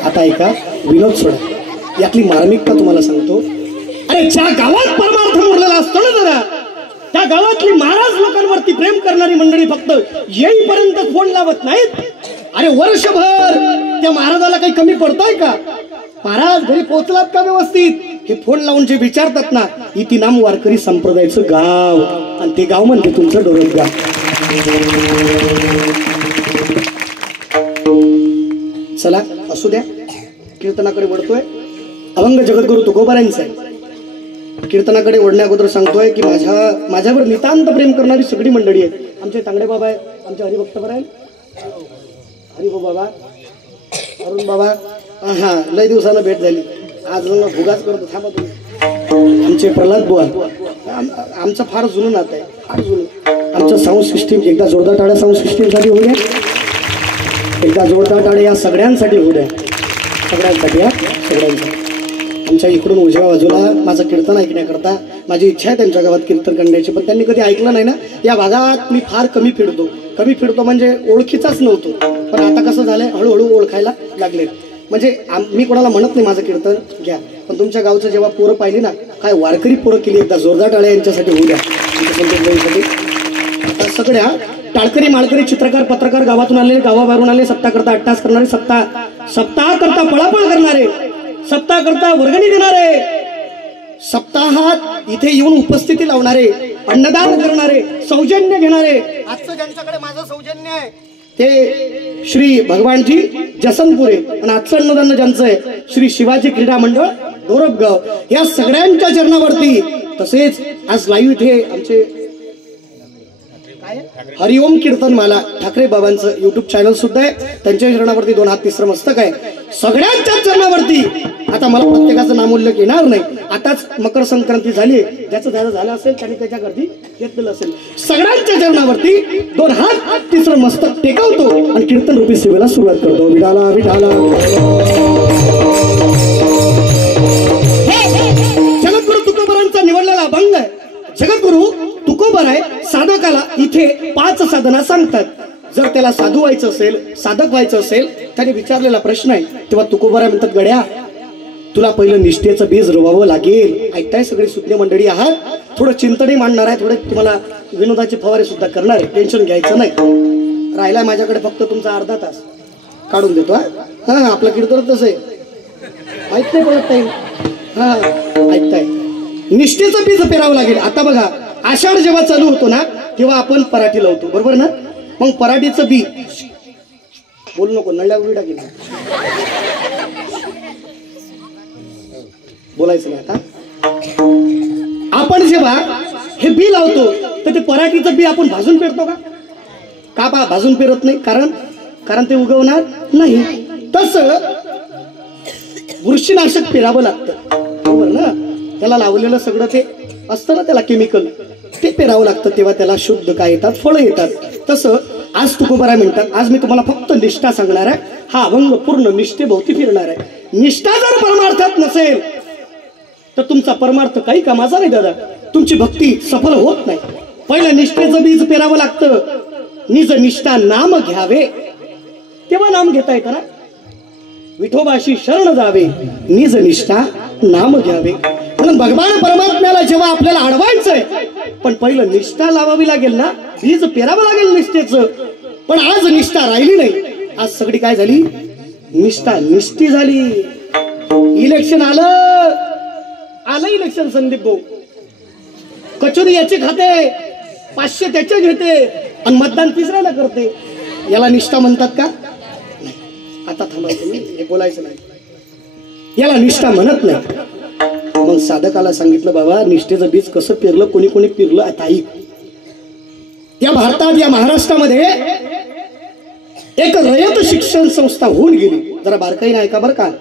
आता ऐका विनोद सोडा. यातली मार्मिकता तुम्हाला सांगतो. अरे ज्या गावात परमार्थ मुरलेला असतो ना जरा, त्या गावातली महाराज लोकांवरती प्रेम करणारी मंडळी फक्त येईपर्यंत फोन लावत नाहीत. अरे वर्षभर त्या महाराजाला काही कमी पडतोय का? महाराज घरी पोहोचलात का व्यवस्थित? हे फोन लावून जे विचारतात ना, इति नाम वारकरी संप्रदायाचं गाव. आणि ते गाव म्हणजे तुमचं डोरत गाव. चला असू द्या. कीर्तनाकडे वळतोय. अभंग जगद्गुरु तुकोबारांचा आहे. कीर्तनाकडे वळण्या अगोदर सांगतोय की माझ्यावर नितांत प्रेम करणारी सगळी मंडळी आहे. आमचे तांगडे बाबा आहे, आमचे हरिभक्त आहे, हरिभो बाबा, अरुण बाबा. हा लय दिवसानं भेट झाली. आज मग भुगाच करतो. थांबा तुम्ही. आमचे प्रल्हाद बुवा, आमचं फार जुनं नातं आहे, फार जुनं. आमचं साऊंड सिस्टीम एकदा जोरदार टाळ्या साऊंड सिस्टीमसाठी होऊ द्या. एकदा जोरदार टाळ्या या सगळ्यांसाठी होऊ द्या. सगळ्यांसाठी या सगळ्यांसाठी. आमच्या इकडून उजव्या बाजूला माझं कीर्तन ऐकण्याकरता माझी इच्छा आहे त्यांच्या गावात कीर्तन करण्याची. पण त्यांनी कधी ऐकलं नाही ना. या भागात मी फार कमी फिरतो म्हणजे ओळखीचाच नव्हतो. पण आता कसं झालंय हळूहळू ओळखायला लागले. म्हणजे मी कोणाला म्हणत नाही माझं कीर्तन घ्या. पण तुमच्या गावचं जेव्हा पोरं पाहिली ना, काय वारकरी पोरं केली. एकदा जोरदार टाळ्या यांच्यासाठी होऊ द्या. आता सगळ्या टाळकरी माळकरी चित्रकार पत्रकार गावातून आलेले, गावाबाहेरून आले, सप्ताह करता अट्टास करणारे, सप्ताह करता पळापळ करणारे, सप्ताह करता वर्गणी देणारे, सप्ताहात इथे येऊन उपस्थिती लावणारे, अन्नदान करणारे, सौजन्य घेणारे. आजचं ज्यांच्याकडे माझं सौजन्य आहे ते श्री भगवानजी जसनपुरे. आणि आजचं अन्नदान ज्यांचं आहे श्री शिवाजी क्रीडा मंडळ डोरबगाव. या सगळ्यांच्या चरणावरती. तसेच आज लाईव्ह इथे आमचे हरिओम कीर्तनमाला ठाकरे बाबांचं युट्यूब चॅनल सुद्धा आहे. त्यांच्या चरणावरती 2 हात 3 मस्तक आहे. सगळ्यांच्या चरणावरती आता मला प्रत्येकाचं नामोल्लेख येणार नाही. आताच मकर संक्रांती झाली, ज्याचं झालं असेल त्याने त्याच्या गर्दी घेतलेलं असेल. सगळ्यांच्या चरणावरती 2 हात, तिसरं मस्तक टेकवतो आणि कीर्तन रूपी सेवेला सुरुवात करतो. विठाला विठाला. जगद्गुरु तुकोबरांचा निवडलेला अभंग आहे. जगद्गुरु तुकोबराय साधकाला इथे 5 साधना सांगतात. जर त्याला साधू व्हायचं असेल, साधक व्हायचं असेल, त्याने विचारलेला प्रश्न आहे. तेव्हा तुकोबराय म्हणतात, गड्या तुला पहिलं निष्ठेचं बीज रोवावं लागेल. ऐकताय सगळी सुज्ञ मंडळी आहात. थोडं चिंतनही मांडणार आहे, थोडे तुम्हाला विनोदाचे फवारे सुद्धा करणार आहे. टेन्शन घ्यायचं नाही. राहिलाय माझ्याकडे फक्त तुमचा अर्धा तास, काढून देतो. हा आपलं कीर्तन तसं आहे, ऐकत नाही पडत नाही. हा ऐकताय. निष्ठेचं बीज पेरावं लागेल. आता बघा, आषाढ जेव्हा चालू होतो ना, तेव्हा आपण पराठी लावतो, बरोबर ना? मग पराठीचं बी, बोलू नको, नळ्या उडी टाकेल, बोलायचं नाही. आता आपण जेव्हा हे बी लावतो तर ते पराठीचं बी आपण भाजून पेरतो का? भाजून पेरत नाही, कारण ते उगवणार नाही. तसं बुरशीनाशक पेरावं लागतं, बरोबर ना? त्याला लावलेलं सगळं ते असतं ना, त्याला केमिकल, ते पेरावं लागतं, तेव्हा त्याला शुद्ध काय येतात, फळं येतात. तसं आज तुकोबराय म्हणतात, आज मी तुम्हाला फक्त निष्ठा सांगणार आहे. हा अभंग पूर्ण निष्ठेभोवती फिरणार आहे. निष्ठा जर परमार्थात नसेल तर तुमचा परमार्थ काही कामाचा नाही दादा. तुमची भक्ती सफल होत नाही. पहिलं निष्ठेचं बीज पेरावं लागतं. निज निष्ठा नाम घ्यावे, तेव्हा नाम घेता येतं ना. विठोबाशी शरण जावे, निज निष्ठा नाम घ्यावे. म्हणून भगवान परमात्म्याला जेव्हा आपल्याला अडवायचंय, पण पहिलं निष्ठा लावावी लागेल ना, बीज पेरावं लागेल निष्ठेचं. पण आज निष्ठा राहिली नाही. आज सगळी काय झाली, निष्ठा निष्ठी झाली. इलेक्शन आलं इलेक्शन, संदीप भाऊ कचोरी याचे खाते, 500 त्याचे घेते आणि मतदान तिसऱ्याला करते. याला निष्ठा म्हणतात का? नाही. आता थांबायचं नाही, हे बोलायचं नाही, याला निष्ठा म्हणत नाही. मग साधकाला सांगितलं, बाबा निष्ठेचं बीज कसं पेरलं, कोणी कोणी पेरलं. आता ऐक, या भारतात, या महाराष्ट्रामध्ये एक रयत शिक्षण संस्था होऊन गेली. जरा बारकाईने ऐका बरं का.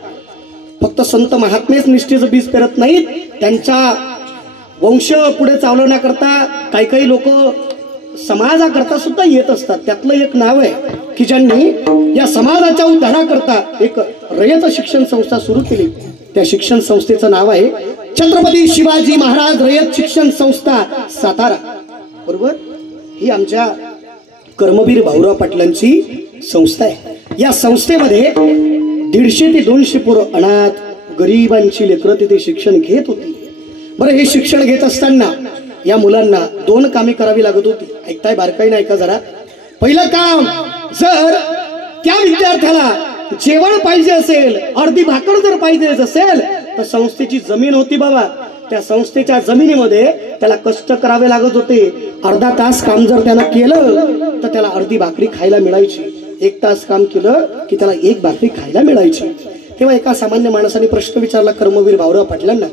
फक्त संत महात्मेच निष्ठेचं बीज पेरत नाहीत, त्यांच्या वंश पुढे चालवण्याकरता काही लोक समाजाकरता सुद्धा येत असतात. त्यातलं एक नाव आहे की ज्यांनी या समाजाच्या उद्धाराकरता एक रयत शिक्षण संस्था सुरू केली. त्या शिक्षण संस्थेचं नाव आहे छत्रपती शिवाजी महाराज रयत शिक्षण संस्था सातारा, बरोबर? ही आमच्या कर्मवीर भाऊराव पाटलांची संस्था आहे. या संस्थेमध्ये 150 ते 200 पोरं, अनाथ गरिबांची लेकरं तिथे शिक्षण घेत होती. बरं, हे शिक्षण घेत असताना या मुलांना 2 कामे करावी लागत होती. ऐकताय बारकाईने ऐका जरा. पहिलं काम, जर त्या विद्यार्थ्याला जेवण पाहिजे असेल, अर्धी भाकर जर पाहिजे असेल, तर संस्थेची जमीन होती बाबा, त्या संस्थेच्या जमिनीमध्ये त्याला कष्ट करावे लागत होते. अर्धा तास काम जर त्याला केलं तर त्याला अर्धी भाकरी खायला मिळायची. 1 तास काम केलं की त्याला 1 भाकरी खायला मिळायची. तेव्हा एका सामान्य माणसाने प्रश्न विचारला कर्मवीर भाऊराव पाटलांना,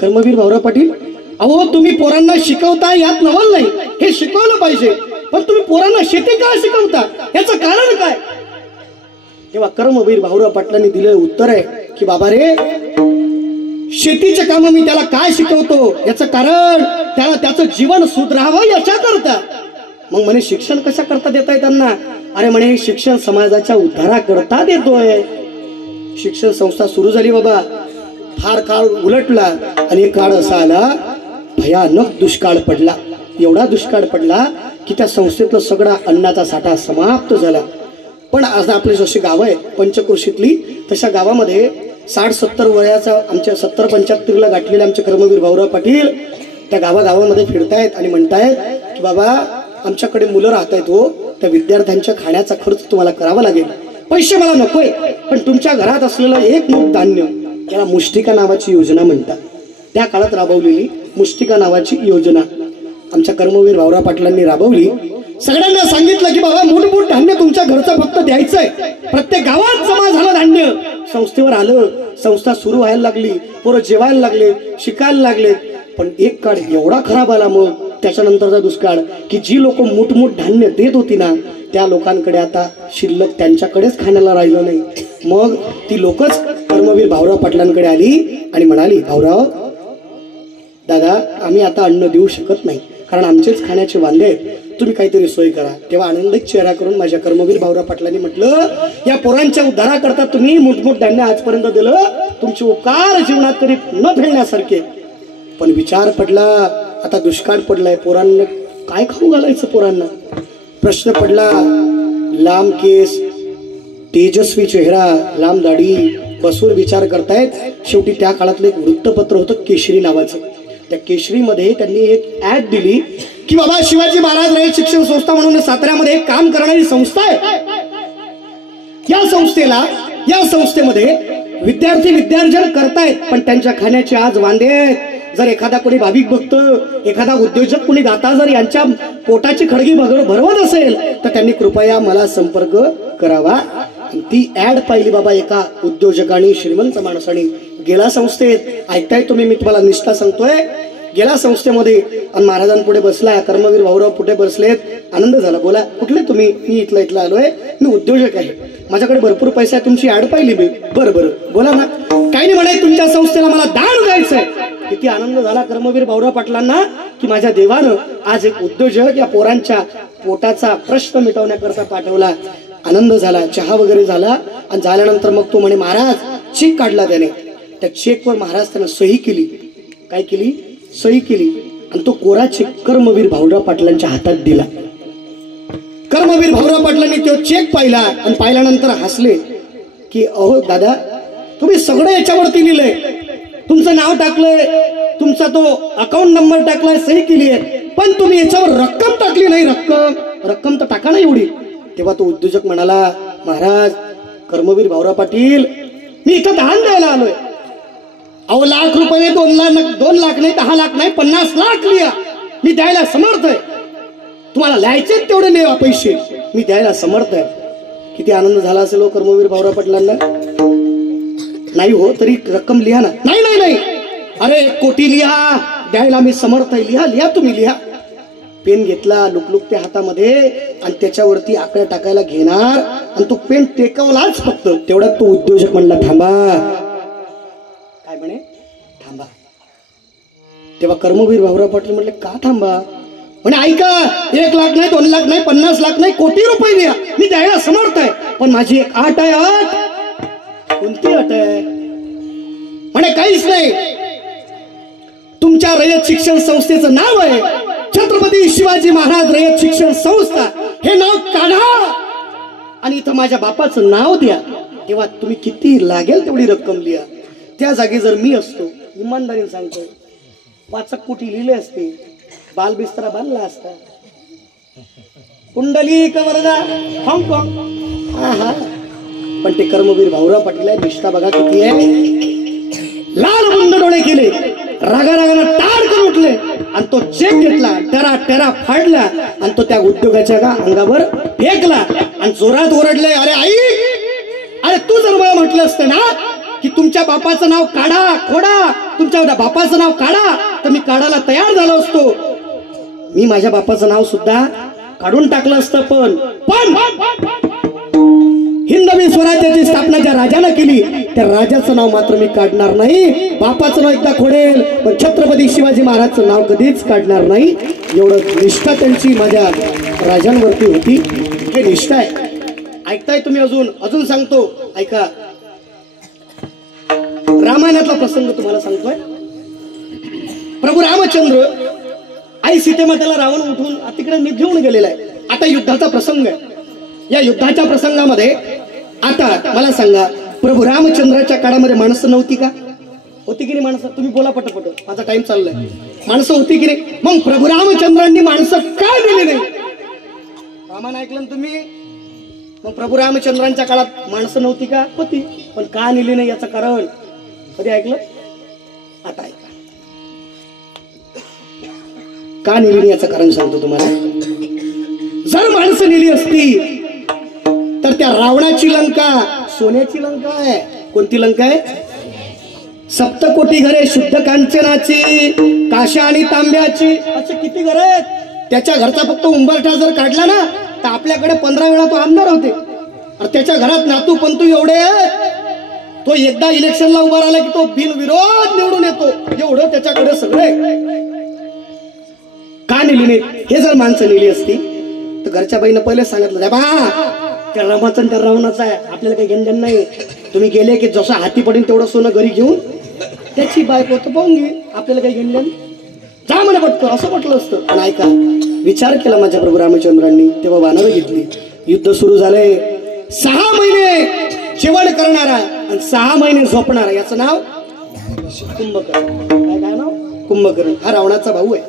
कर्मवीर भाऊराव पाटील, अहो तुम्ही पोरांना शिकवता यात नवल नाही, हे शिकवलं पाहिजे, पण तुम्ही पोरांना शेती का शिकवता, याचं कारण काय? तेव्हा कर्मवीर भाऊराव पाटलांनी दिलेलं उत्तर आहे की बाबा रे, शेतीचे काम मी त्याला काय शिकवतो, याचं कारण त्याला त्याचं जीवन सुधारावं याच्याकरता. मग म्हणे शिक्षण कशा करता देताय त्यांना? अरे म्हणे हे शिक्षण समाजाच्या उद्धाराकरता देतोय. शिक्षण संस्था सुरू झाली बाबा. फार काळ उलटला आणि एक काळ असा आला, भयानक दुष्काळ पडला. एवढा दुष्काळ पडला की त्या संस्थेतला सगळा अन्नाचा साठा समाप्त झाला. पण आज आपले जशी गावं आहे पंचक्रोशीतली, तशा गावामध्ये 60-70 वयाचा आमच्या 70-75ला गाठलेले आमचे कर्मवीर भाऊराव पाटील त्या गावागावामध्ये फिरतायत आणि म्हणतायत की बाबा आमच्याकडे मुलं राहत आहेत हो, त्या विद्यार्थ्यांच्या खाण्याचा खर्च तुम्हाला करावा लागेल. पैसे मला नकोय, पण तुमच्या घरात असलेलं एक मूठ धान्य, याला मुष्टिका नावाची योजना म्हणतात. त्या काळात राबवलेली मुष्टिका नावाची योजना आमच्या कर्मवीर भाऊराव पाटलांनी राबवली. सगळ्यांना सांगितलं की बाबा मूठ धान्य तुमच्या घरचं फक्त द्यायचंय. प्रत्येक गावात जमा झालं धान्य, संस्थेवर आलं, संस्था सुरू व्हायला लागली, पोरं जेवायला लागले, शिकायला लागले. पण एक काळ एवढा खराब आला, मग त्याच्यानंतरचा दुष्काळ की जी लोक मोठमोठ धान्य देत होती ना त्या लोकांकडे आता शिल्लक त्यांच्याकडेच खाण्याला राहिलं नाही. मग ती लोकच कर्मवीर भाऊराव पाटलांकडे आली आणि म्हणाली, भाऊराव दादा आम्ही आता अन्न देऊ शकत नाही कारण आमचेच खाण्याचे वांदे आहेत, तुम्ही काहीतरी सोय करा. तेव्हा आनंदित चेहरा करून माझ्या कर्मवीर भाऊराव पाटलांनी म्हटलं, या पोरांच्या उद्धाराकरता तुम्ही मोठमोठ धान्य आजपर्यंत दिलं, तुमचे उपकार जीवनात कधी न फेडण्यासारखे. पण विचार पडला आता दुष्काळ पडलाय, पोरांना काय खाऊ घालायचं पोरांना. प्रश्न पडला, लांब केस, तेजस्वी चेहरा, लांब दाढी, बसून विचार करतायत. शेवटी त्या काळातलं एक वृत्तपत्र होतं केशरी नावाचं. त्या केशरीमध्ये त्यांनी एक ऍड दिली की बाबा शिवाजी महाराज रयत शिक्षण संस्था म्हणून साताऱ्यामध्ये एक काम करणारी संस्था आहे. या संस्थेमध्ये विद्यार्थी विद्यार्जन करतायत पण त्यांच्या खाण्याचे आज वांदे आहेत. जर एखादा कोणी भाविक भक्त, एखादा उद्योजक, कोणी दाता जर यांच्या पोटाची खडगी भरवत असेल तर त्यांनी कृपया मला संपर्क करावा. ती ऍड पाहिली बाबा एका उद्योजकाने, श्रीमंत माणसाने. गेला संस्थेत, ऐकताय तुम्ही, मी तुम्हाला निष्ठा सांगतोय. गेला संस्थेमध्ये आणि महाराजांपुढे बसला. कर्मवीर भाऊराव पुढे बसलेत. आनंद झाला. बोला कुठले तुम्ही? मी इथला आलोय, मी उद्योजक आहे, माझ्याकडे भरपूर पैसा आहे, तुमची ऍड पाहिली मी. बरं बोला ना. काही नाही म्हणाय, तुमच्या संस्थेला मला दान द्यायचंय. किती आनंद झाला कर्मवीर भाऊराव पाटलांना की माझ्या देवानं आज एक उद्योजक या पोरांच्या पोटाचा प्रश्न मिटवण्याकरता पाठवला. आनंद झाला. चहा वगैरे झाला आणि झाल्यानंतर मग तो म्हणे, महाराज चेक काढला त्याने. त्या चेकवर महाराज त्यानं सही केली. काय केली? सही केली. आणि तो कोरा चेक कर्मवीर भाऊराव पाटलांच्या हातात दिला. कर्मवीर भाऊराव पाटलांनी तो चेक पाहिला आणि पाहिल्यानंतर हसले की अहो दादा, तुम्ही सगळं याच्यावरती लिहिलंय, तुमचं नाव टाकलंय, तुमचा तो अकाउंट नंबर टाकलाय, सही केली आहे, पण तुम्ही याच्यावर रक्कम टाकली नाही. रक्कम तर टाका ना एवढी. तेव्हा तो उद्योजक म्हणाला, महाराज कर्मवीर भाऊराव पाटील, मी इथं दान द्यायला आलोय. अहो लाख रुपये, 2 लाख नाही, 10 लाख नाही, 50 लाख लिहा, मी द्यायला समर्थ आहे. तुम्हाला लिहायचे तेवढे लिहा पैसे, मी द्यायला समर्थ आहे. किती आनंद झाला असेल हो कर्मवीर भाऊराव पाटलांना. नाही हो तरी रक्कम लिहा ना. नाही, अरे 1 कोटी लिहा, द्यायला मी समर्थ आहे. लिहा तुम्ही लिहा. पेन घेतला लुकलुकत्या हातामध्ये आणि त्याच्यावरती आकडा टाकायला घेणार आणि तो पेन टेकवलाच फक्त तेवढ्यात तो उद्योजक म्हणला, थांबा. काय म्हणे? थांबा. तेव्हा कर्मवीर भाऊराव पाटील म्हणले, का थांबा? म्हणे ऐका, 1 लाख नाही, 2 लाख नाही, 50 लाख नाही, कोटी रुपये लिहा, मी द्यायला समर्थ आहे, पण माझी एक अट आहे. अट? कोणती अट आहे? म्हणे काहीच नाही, तुमच्या रयत शिक्षण संस्थेचं नाव आहे छत्रपती शिवाजी महाराज रयत शिक्षण संस्था, हे नाव काढा आणि इथं माझ्या बापाचं नाव द्या. तेव्हा तुम्ही किती लागेल तेवढी रक्कम लिहा. त्या जागी जर मी असतो, इमानदारीने सांगतोय, 5 कोटी लिहिले असते, बालबिस्तरा बांधला असता. कुंडली कवरदा हाँगकाँग. पण ते कर्मवीर भाऊराव पाटील आहे, निष्ठा बघा किती आहे. लाल बुंद डोळे केले, रागानं टाळ करून उठले आणि तो चेक घेतला, टेरा फाडला आणि तो त्या उद्योगाच्या अंगावर फेकला आणि जोरात ओरडले, अरे आई, अरे तू जर मला म्हटलं असतं ना की तुमच्या बापाचं नाव काढा, खोडा, तुमच्या बापाचं नाव काढा, तर मी काढायला तयार झालो असतो. मी माझ्या बापाचं नाव सुद्धा काढून टाकलं असतं. पण हिंदवी स्वराज्याची स्थापना ज्या राजानं केली त्या राजाचं नाव मात्र मी काढणार नाही. बापाचं नाव एकदा खोडेल पण छत्रपती शिवाजी महाराजचं नाव कधीच काढणार नाही. एवढं निष्ठा त्यांची माझ्या राजांवरती होती. हे निष्ठा आहे. ऐकताय तुम्ही? अजून सांगतो, ऐका. रामायणातला प्रसंग तुम्हाला सांगतोय. प्रभू रामचंद्र आई सीतेमातेला रावण उठून तिकडे घेऊन गेलेला आहे. आता युद्धाचा प्रसंग आहे. या युद्धाच्या प्रसंगामध्ये आता मला सांगा, प्रभू रामचंद्राच्या काळामध्ये माणसं नव्हती का? होती की नाही माणसं? तुम्ही बोला पटपट, माझा टाइम चाललाय. माणसं होती की नाही? मग प्रभू रामचंद्रांनी माणसं का दिली नाही? रामायण ऐकलं ना तुम्ही? मग प्रभू रामचंद्रांच्या काळात माणसं नव्हती का? होती. पण का नेली नाही याचं कारण कधी ऐकलं? आता ऐका. का नेली नाही याचं कारण सांगतो तुम्हाला. जर माणसं नेली असती तर त्या रावणाची लंका सोन्याची लंका आहे. कोणती लंका आहे? सप्तकोटी घरे शुद्ध कांचनाची, काशा आणि तांब्याची, असे किती घर आहेत. त्याच्या घरचा फक्त उंबरठा जर काढला ना तर आपल्याकडे 15 वेळा तो आमदार होते. आणि त्याच्या घरात नातू पंतू एवढे आहेत, तो एकदा इलेक्शनला उभा राहिला की तो बिनविरोध निवडून येतो. एवढं त्याच्याकडे सगळे. का नेली नाही? हे जर माणसं नेली असती तर घरच्या बाईनं पहिले सांगितलं, बा त्या रमाचं आणि त्या रावणाचं आहे, आपल्याला काही घेणं नाही. तुम्ही गेले की जसं हाती पडेल तेवढं सोनं घरी घेऊन त्याची बायको तर पाहून घे, आपल्याला काही घेणं नाही, जा म्हणे पटकन, असं म्हटलं असतं. पण ऐका, विचार केला माझ्या प्रभू रामचंद्रांनी, तेव्हा वानरं घेतली. युद्ध सुरू झालंय. 6 महिने जेवण करणारा आणि 6 महिने झोपणारा, याचं नाव कुंभकर्ण. काय नाव? कुंभकर्ण. हा रावणाचा भाऊ आहे.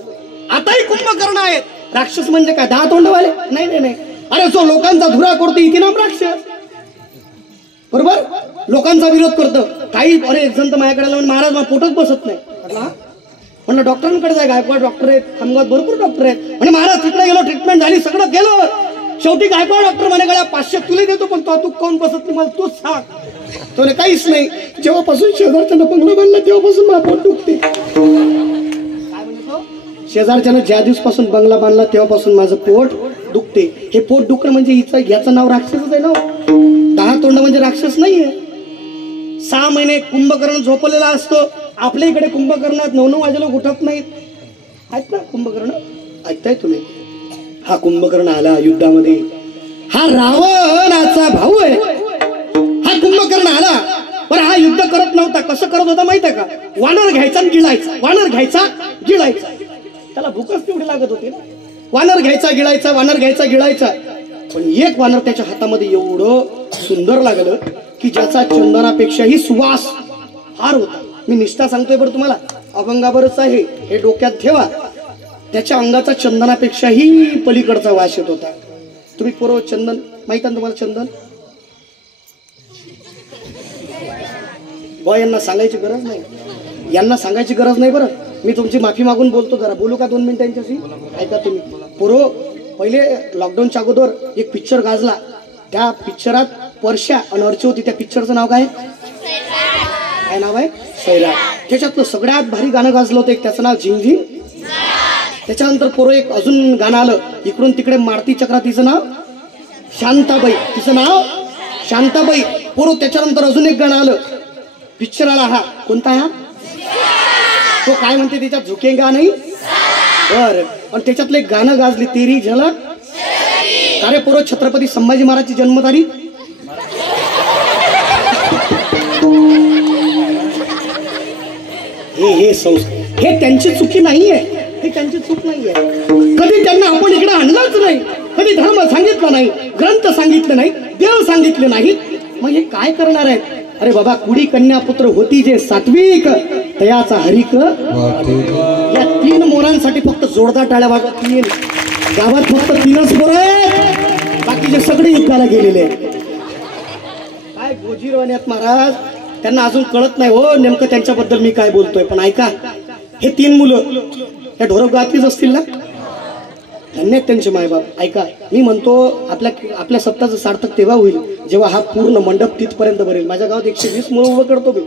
आताही कुंभकर्ण आहेत. राक्षस म्हणजे काय 10 तोंडवाले? नाही नाही नाही. अरे जो लोकांचा धुरा करतो इथे नाम राक्षस. बरोबर, लोकांचा विरोध करतो. काही अरे एक जण तर माझ्याकडे लावून, महाराज मला पोटच बसत नाही. म्हणलं डॉक्टरांकडे जाय, गायकवाड डॉक्टर आहेत, खामगावात भरपूर डॉक्टर आहेत. म्हणजे महाराज तिकडे गेलो, ट्रीटमेंट झाली, सगळं गेलो. शेवटी गायकवाड डॉक्टर म्हणे गड्या 500 तुला देतो, पण तू कोण बसत नाही, मला तूच सांग. तो काहीच नाही. जेव्हापासून शेजारच्यानं बंगला बांधला तेव्हापासून मला पोट दुखते. काय म्हणतो? शेजारच्यानं ज्या दिवसापासून बंगला बांधला तेव्हापासून माझं पोट दुखते. हे पोट दुखणं म्हणजे याचं नाव राक्षसच आहे ना. 10 तोंड म्हणजे राक्षस नाहीये. 6 महिने कुंभकर्ण झोपलेला असतो. आपल्या इकडे कुंभकर्ण 9-9 वाजेला उठत नाहीत. आहेत ना कुंभकर्ण? ऐकताय तुम्ही? हा कुंभकर्ण आला युद्धामध्ये. हा रावणाचा भाऊ आहे. हा कुंभकर्ण आला. पण हा युद्ध करत नव्हता. कसं करत होता माहित आहे का? वानर घ्यायचा आणि गिळायचा, वानर घ्यायचा गिळायचा. त्याला भूकच तेवढी लागत होती ना. वानर घ्यायचा गिळायचा, वानर घ्यायचा गिळायचा. पण एक वानर त्याच्या हातामध्ये एवढं सुंदर लागलं की ज्याचा चंदनापेक्षाही सुवास फार होता. मी निष्ठा सांगतोय बरं तुम्हाला, अभंगावरच आहे, हे डोक्यात ठेवा. त्याच्या अंगाचा चंदनापेक्षाही पलीकडचा वास येत होता. तुम्ही पूर्व चंदन माहित आहे तुम्हाला? चंदन बॉय यांना सांगायची गरज नाही, यांना सांगायची गरज नाही. बरं मी तुमची माफी मागून बोलतो. जरा बोलू का 2 मिनिटं यांच्याशी? ऐका तुम्ही. पूर्व पहिले लॉकडाऊनच्या अगोदर एक पिक्चर गाजला. त्या पिक्चरात परश्या आणि अर्ची होती. त्या पिक्चरचं नाव काय? काय नाव आहे? सैराट. त्याच्यातलं सगळ्यात भारी गाणं गाजलं होतं एक, त्याचं नाव झिंग झिंग. त्याच्यानंतर पोरं एक अजून गाणं आलं, इकडून तिकडे मारती चक्रा, तिचं नाव शांताबाई. तिचं नाव शांताबाई. पोरं त्याच्यानंतर अजून एक गाणं आलं, पिक्चर आला. हा कोणता? हा तो काय म्हणते त्याच्यात? झुकेगा नाही. बर. आणि त्याच्यातलं एक गाणं गाजले, तेरी झलक. अरे पोरं, छत्रपती संभाजी महाराजची जन्मतारीख हे संस्कार, हे त्यांची चुकी नाहीये. हे त्यांची चूक नाहीये. कधी त्यांना आपण इकडे आणलंच नाही. कधी धर्म सांगितलं नाही, ग्रंथ सांगितले नाही, देव सांगितले नाहीत. मग हे काय करणार आहेत? अरे बाबा, कुडी कन्या पुत्र होती जे सात्विक, तयाचा हरिक. या 3 मोरांसाठी फक्त जोरदार टाळ्या वाजवा. 3 गावात फक्त 3च मोर आहेत, बाकीचे सगळे युद्धाला गेलेले आहेत. काय गोजीरवाण्यात महाराज, त्यांना अजून कळत नाही हो नेमकं त्यांच्याबद्दल मी काय बोलतोय. पण ऐका, हे 3 मुलं या ढोरगावातलीच असतील ना? धन्य त्यांचे मायबाप. ऐका, मी म्हणतो आपल्या सप्ताहाचं सार्थक तेव्हा होईल जेव्हा हा पूर्ण मंडप तिथपर्यंत भरेल. माझ्या गावात 120 मुलं उभं करतो मी.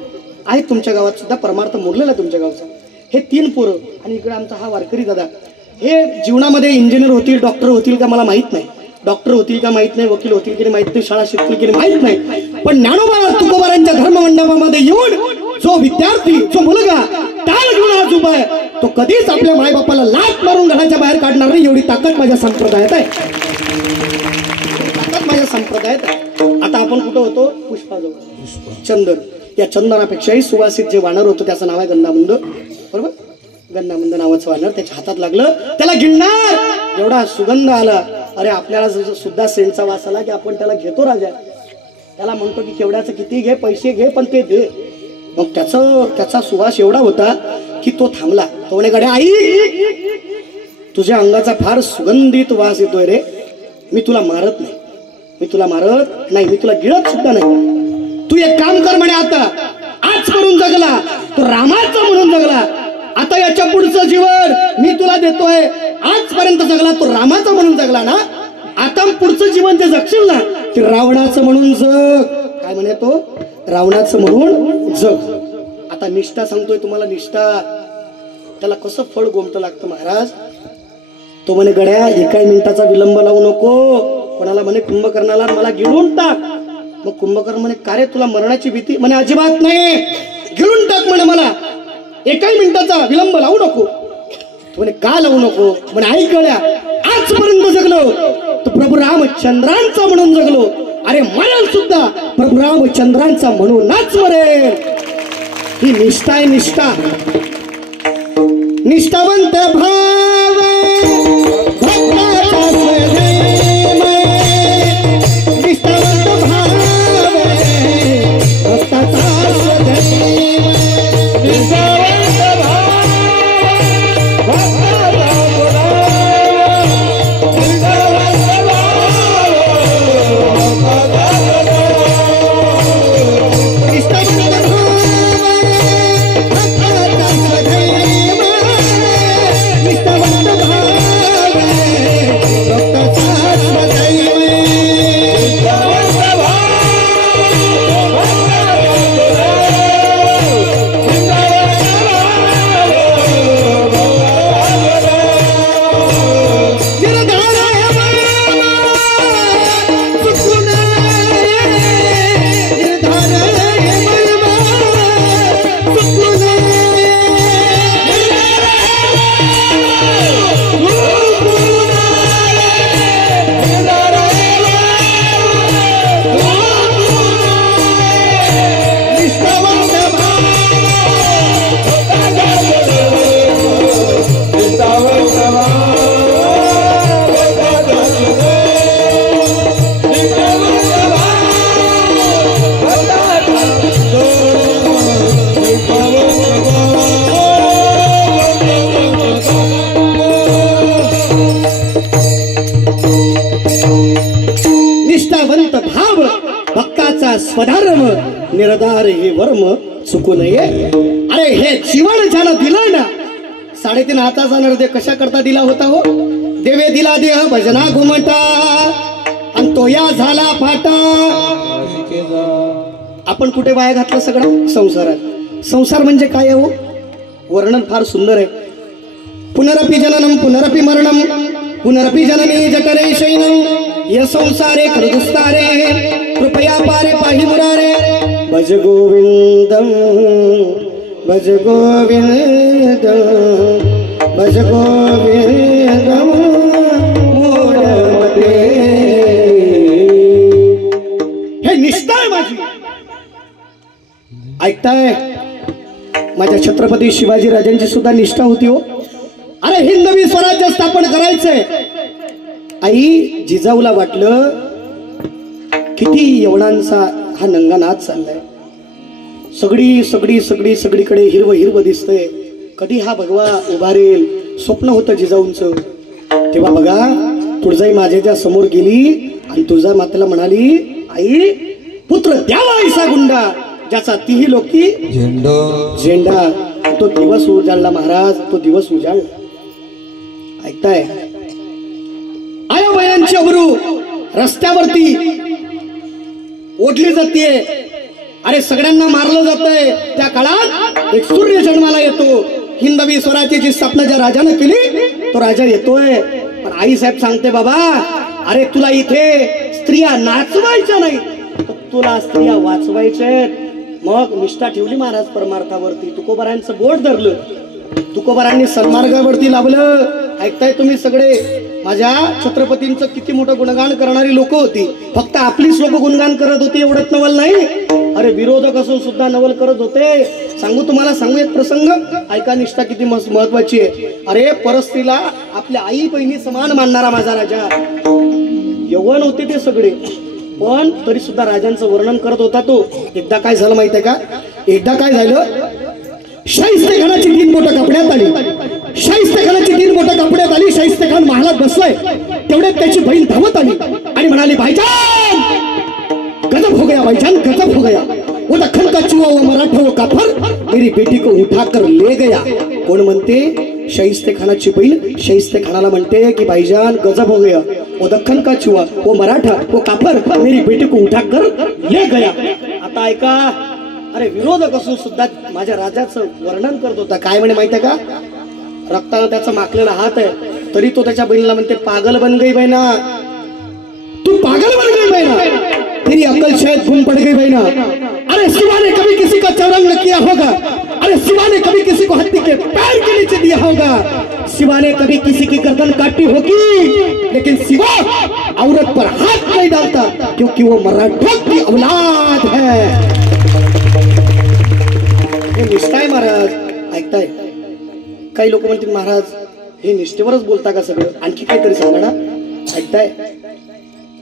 आहेत तुमच्या गावात सुद्धा, परमार्थ मोडलेला तुमच्या गावचा. हे 3 पोरं आणि इकडे आमचा हा वारकरी दादा, हे जीवनामध्ये इंजिनियर होतील, डॉक्टर होतील का मला माहित नाही, डॉक्टर होतील का माहित नाही, वकील होतील की माहित नाही, शाळा शिकतील की माहित नाही. पण ज्ञानोबा तुकोबारांच्या धर्ममंडपामध्ये येऊन जो विद्यार्थी, जो मुलगा टाळ घेऊन आज उभा आहे, तो कधीच आपल्या मायबापाला लाथ मारून घराच्या बाहेर काढणार नाही. एवढी ताकद माझ्या संप्रदायात आहे. ताकद माझ्या संप्रदायात आहे. आता आपण कुठं होतो? पुष्पाजवळ. चंदन. या चंदनापेक्षाही सुवासित जे वानर होतं त्याचं नाव आहे गंधामंद. बरोबर? गंधामंद नावाचं वानर त्याच्या हातात लागलं, त्याला गिळणार, एवढा सुगंध आला. अरे आपल्याला सुद्धा सेंटचा वास आला की आपण त्याला घेतो राजा. त्याला म्हणतो की केवढ्याचं किती घे, पैसे घे, पण ते दे. मग त्याचा सुवास एवढा होता की तो थांबला. तो म्हणे, गड्या आई, तुझ्या अंगाचा फार सुगंधित वास येतोय रे, मी तुला मारत नाही, मी तुला मारत नाही, मी तुला गिळत सुद्धा नाही. तू एक काम कर म्हणे, आता आज म्हणून जगला तो रामाचा म्हणून जगला, आता याच्या पुढचं जीवन मी तुला देतोय. आजपर्यंत जगला तो रामाचा म्हणून जगला ना, आता पुढचं जीवन ते जगशील ना ते रावणाचं म्हणून जग. काय म्हणे तो? रावणाचं म्हणून जग. आता निष्ठा सांगतोय तुम्हाला, निष्ठा त्याला कसं फळ गोमटं लागतं महाराज. तो म्हणे गड्या एकाही मिनिटाचा विलंब लावू नको. कोणाला म्हणे कुंभकर्णाला मला गिळून टाक. मग कुंभकर्ण म्हणे का रे तुला मरणाची भीती? म्हणे अजिबात नाही, गिळून टाक म्हणे मला, एकाही मिनिटाचा विलंब लावू नको. म्हणे का लावू नको? म्हणे ऐक गड्या, आजपर्यंत जगलो तो प्रभू रामचंद्रांचा म्हणून जगलो. अरे मरेल सुद्धा प्रभू रामचंद्रांचा म्हणूनच मरेल. ही निष्ठा आहे, निष्ठा. निष्ठावंत भाव भक्ताचा स्वधर्म, निष्ठावंत भाव भक्ताचा स्वधर्म, निष्ठावंत भाव भक्ताचा स्वधर्म निरधार हे वर्म चुकू नये. अरे हे जीवन ज्यानं दिलं ना, 3.5 हाताचा नरदेह कशा करता दिला होता हो? देवे दिला देह भजना घुमटा आणि तो या झाला फाटा. आपण कुठे वाया घातला सगळं? संसारात. संसार म्हणजे काय हो? वर्णन फार सुंदर आहे. पुनरपि जननम पुनरपि मरणम पुनरपि जननी जठरे शयनम य संसारे खरदुस्तारे कृपया पारे पाहि मुरारे. भज गोविंदम भज गोविंदम भज गोविंदम मूढमते. हे निष्ठा आहे माझी. ऐकताय? माझ्या छत्रपती शिवाजी राजांची सुद्धा निष्ठा होती हो. अरे हिंदवी स्वराज्य स्थापन करायचंय. आई जिजाऊला वाटलं किती एवढांचा हा नंगा नाच चाललाय, सगळीकडे हिरवं हिरवं दिसतंय, कधी हा भगवा उभारेल स्वप्न होतं जिजाऊंचं. तेव्हा बघा तुळजाई माझ्याच्या समोर गेली आणि तुळजा मातेला म्हणाली, आई पुत्र द्यावा ऐसा गुंडा ज्याचा तीही लोकी झेंडा. तो दिवस उजाडला महाराज, तो दिवस उजाडला. ऐकताय? आया वयांची अब्रू रस्त्यावरती ओढली जाते. अरे सगळ्यांना मारलं जातंय. त्या काळात एक सूर्य जन्माला येतो. हिंदवी स्वराज्याची स्थापना ज्या राजाने केली तो राजा येतोय. पण आई साहेब सांगते, बाबा अरे तुला इथे स्त्रिया नाचवायच्या नाही, तर तुला स्त्रिया वाचवायच्या. मग निष्ठा ठेवली महाराज परमार्थावरती. तुकोबारांचं बोट धरलं, तुकोबारांनी सन्मार्गावरती लावलं. ऐकताय तुम्ही सगळे? माझ्या छत्रपतींचं किती मोठं गुणगान करणारी लोक होती. फक्त आपलीच लोक गुणगान करत होती एवढंच नवल नाही. अरे विरोधक असून सुद्धा नवल करत होते. सांगू एक प्रसंग ऐका. निष्ठा किती महत्वाची आहे. अरे परस्त्रीला आपल्या आई बहिणी समान मानणारा माझा राजा. यवन होते ते सगळे, पण तरी सुद्धा राजांचं वर्णन करत होता तो. एकदा काय झालं माहितीये का? एकदा काय झालं, शाहिस्ते खानाची 3 बोटं कपड्यात आली. शाहिस्ते खानाची 3 बोटं कपड्यात आली. शाहिस्ते खान महालात बसलाय. तेवढ्यात त्याची बहीण धावत आली आणि म्हणाली, भाईजान गजब हो गया, भाईजान गजब हो गया. वो दख्खन का चुहा, वो मराठा, वो काफर मेरी बेटी को उठाकर ले गया. कोण म्हणते? शाहिस्ते खानाची बहीण शाहिस्ते खानाला म्हणते की भाईजान गजब हो गया, वो दख्खन का चुहा, वो मराठा, वो काफर मेरी बेटी को उठाकर ले गया. आता ऐका, अरे विरोधक असून सुद्धा माझ्या राजाचं वर्णन करत होता. काय म्हणे माहितीये का? रक्तानं त्याचा माखलेला हात आहे तरी तो त्याच्या बहिणीला म्हणते पागल बन गई बहना, तू पागल बन गई बहना, तेरी अकल शायद गुम पड़ गई बहना. अरे शिवा ने कभी किसी का चौरंग किया होगा, अरे शिवा ने कभी किसी को हत्ती के पैर के नीचे दिया होगा, शिवा ने कभी किसी की गर्दन काटी होगी, लेकिन शिवा औरत पर हाथ नहीं डालता क्योंकि वो मराठों की औलाद है. हे निष्ठा आहे महाराज. ऐकताय? काही लोक म्हणतील महाराज हे निष्ठेवरच बोलता का सगळं, आणखी काहीतरी सांगा ना. ऐकताय?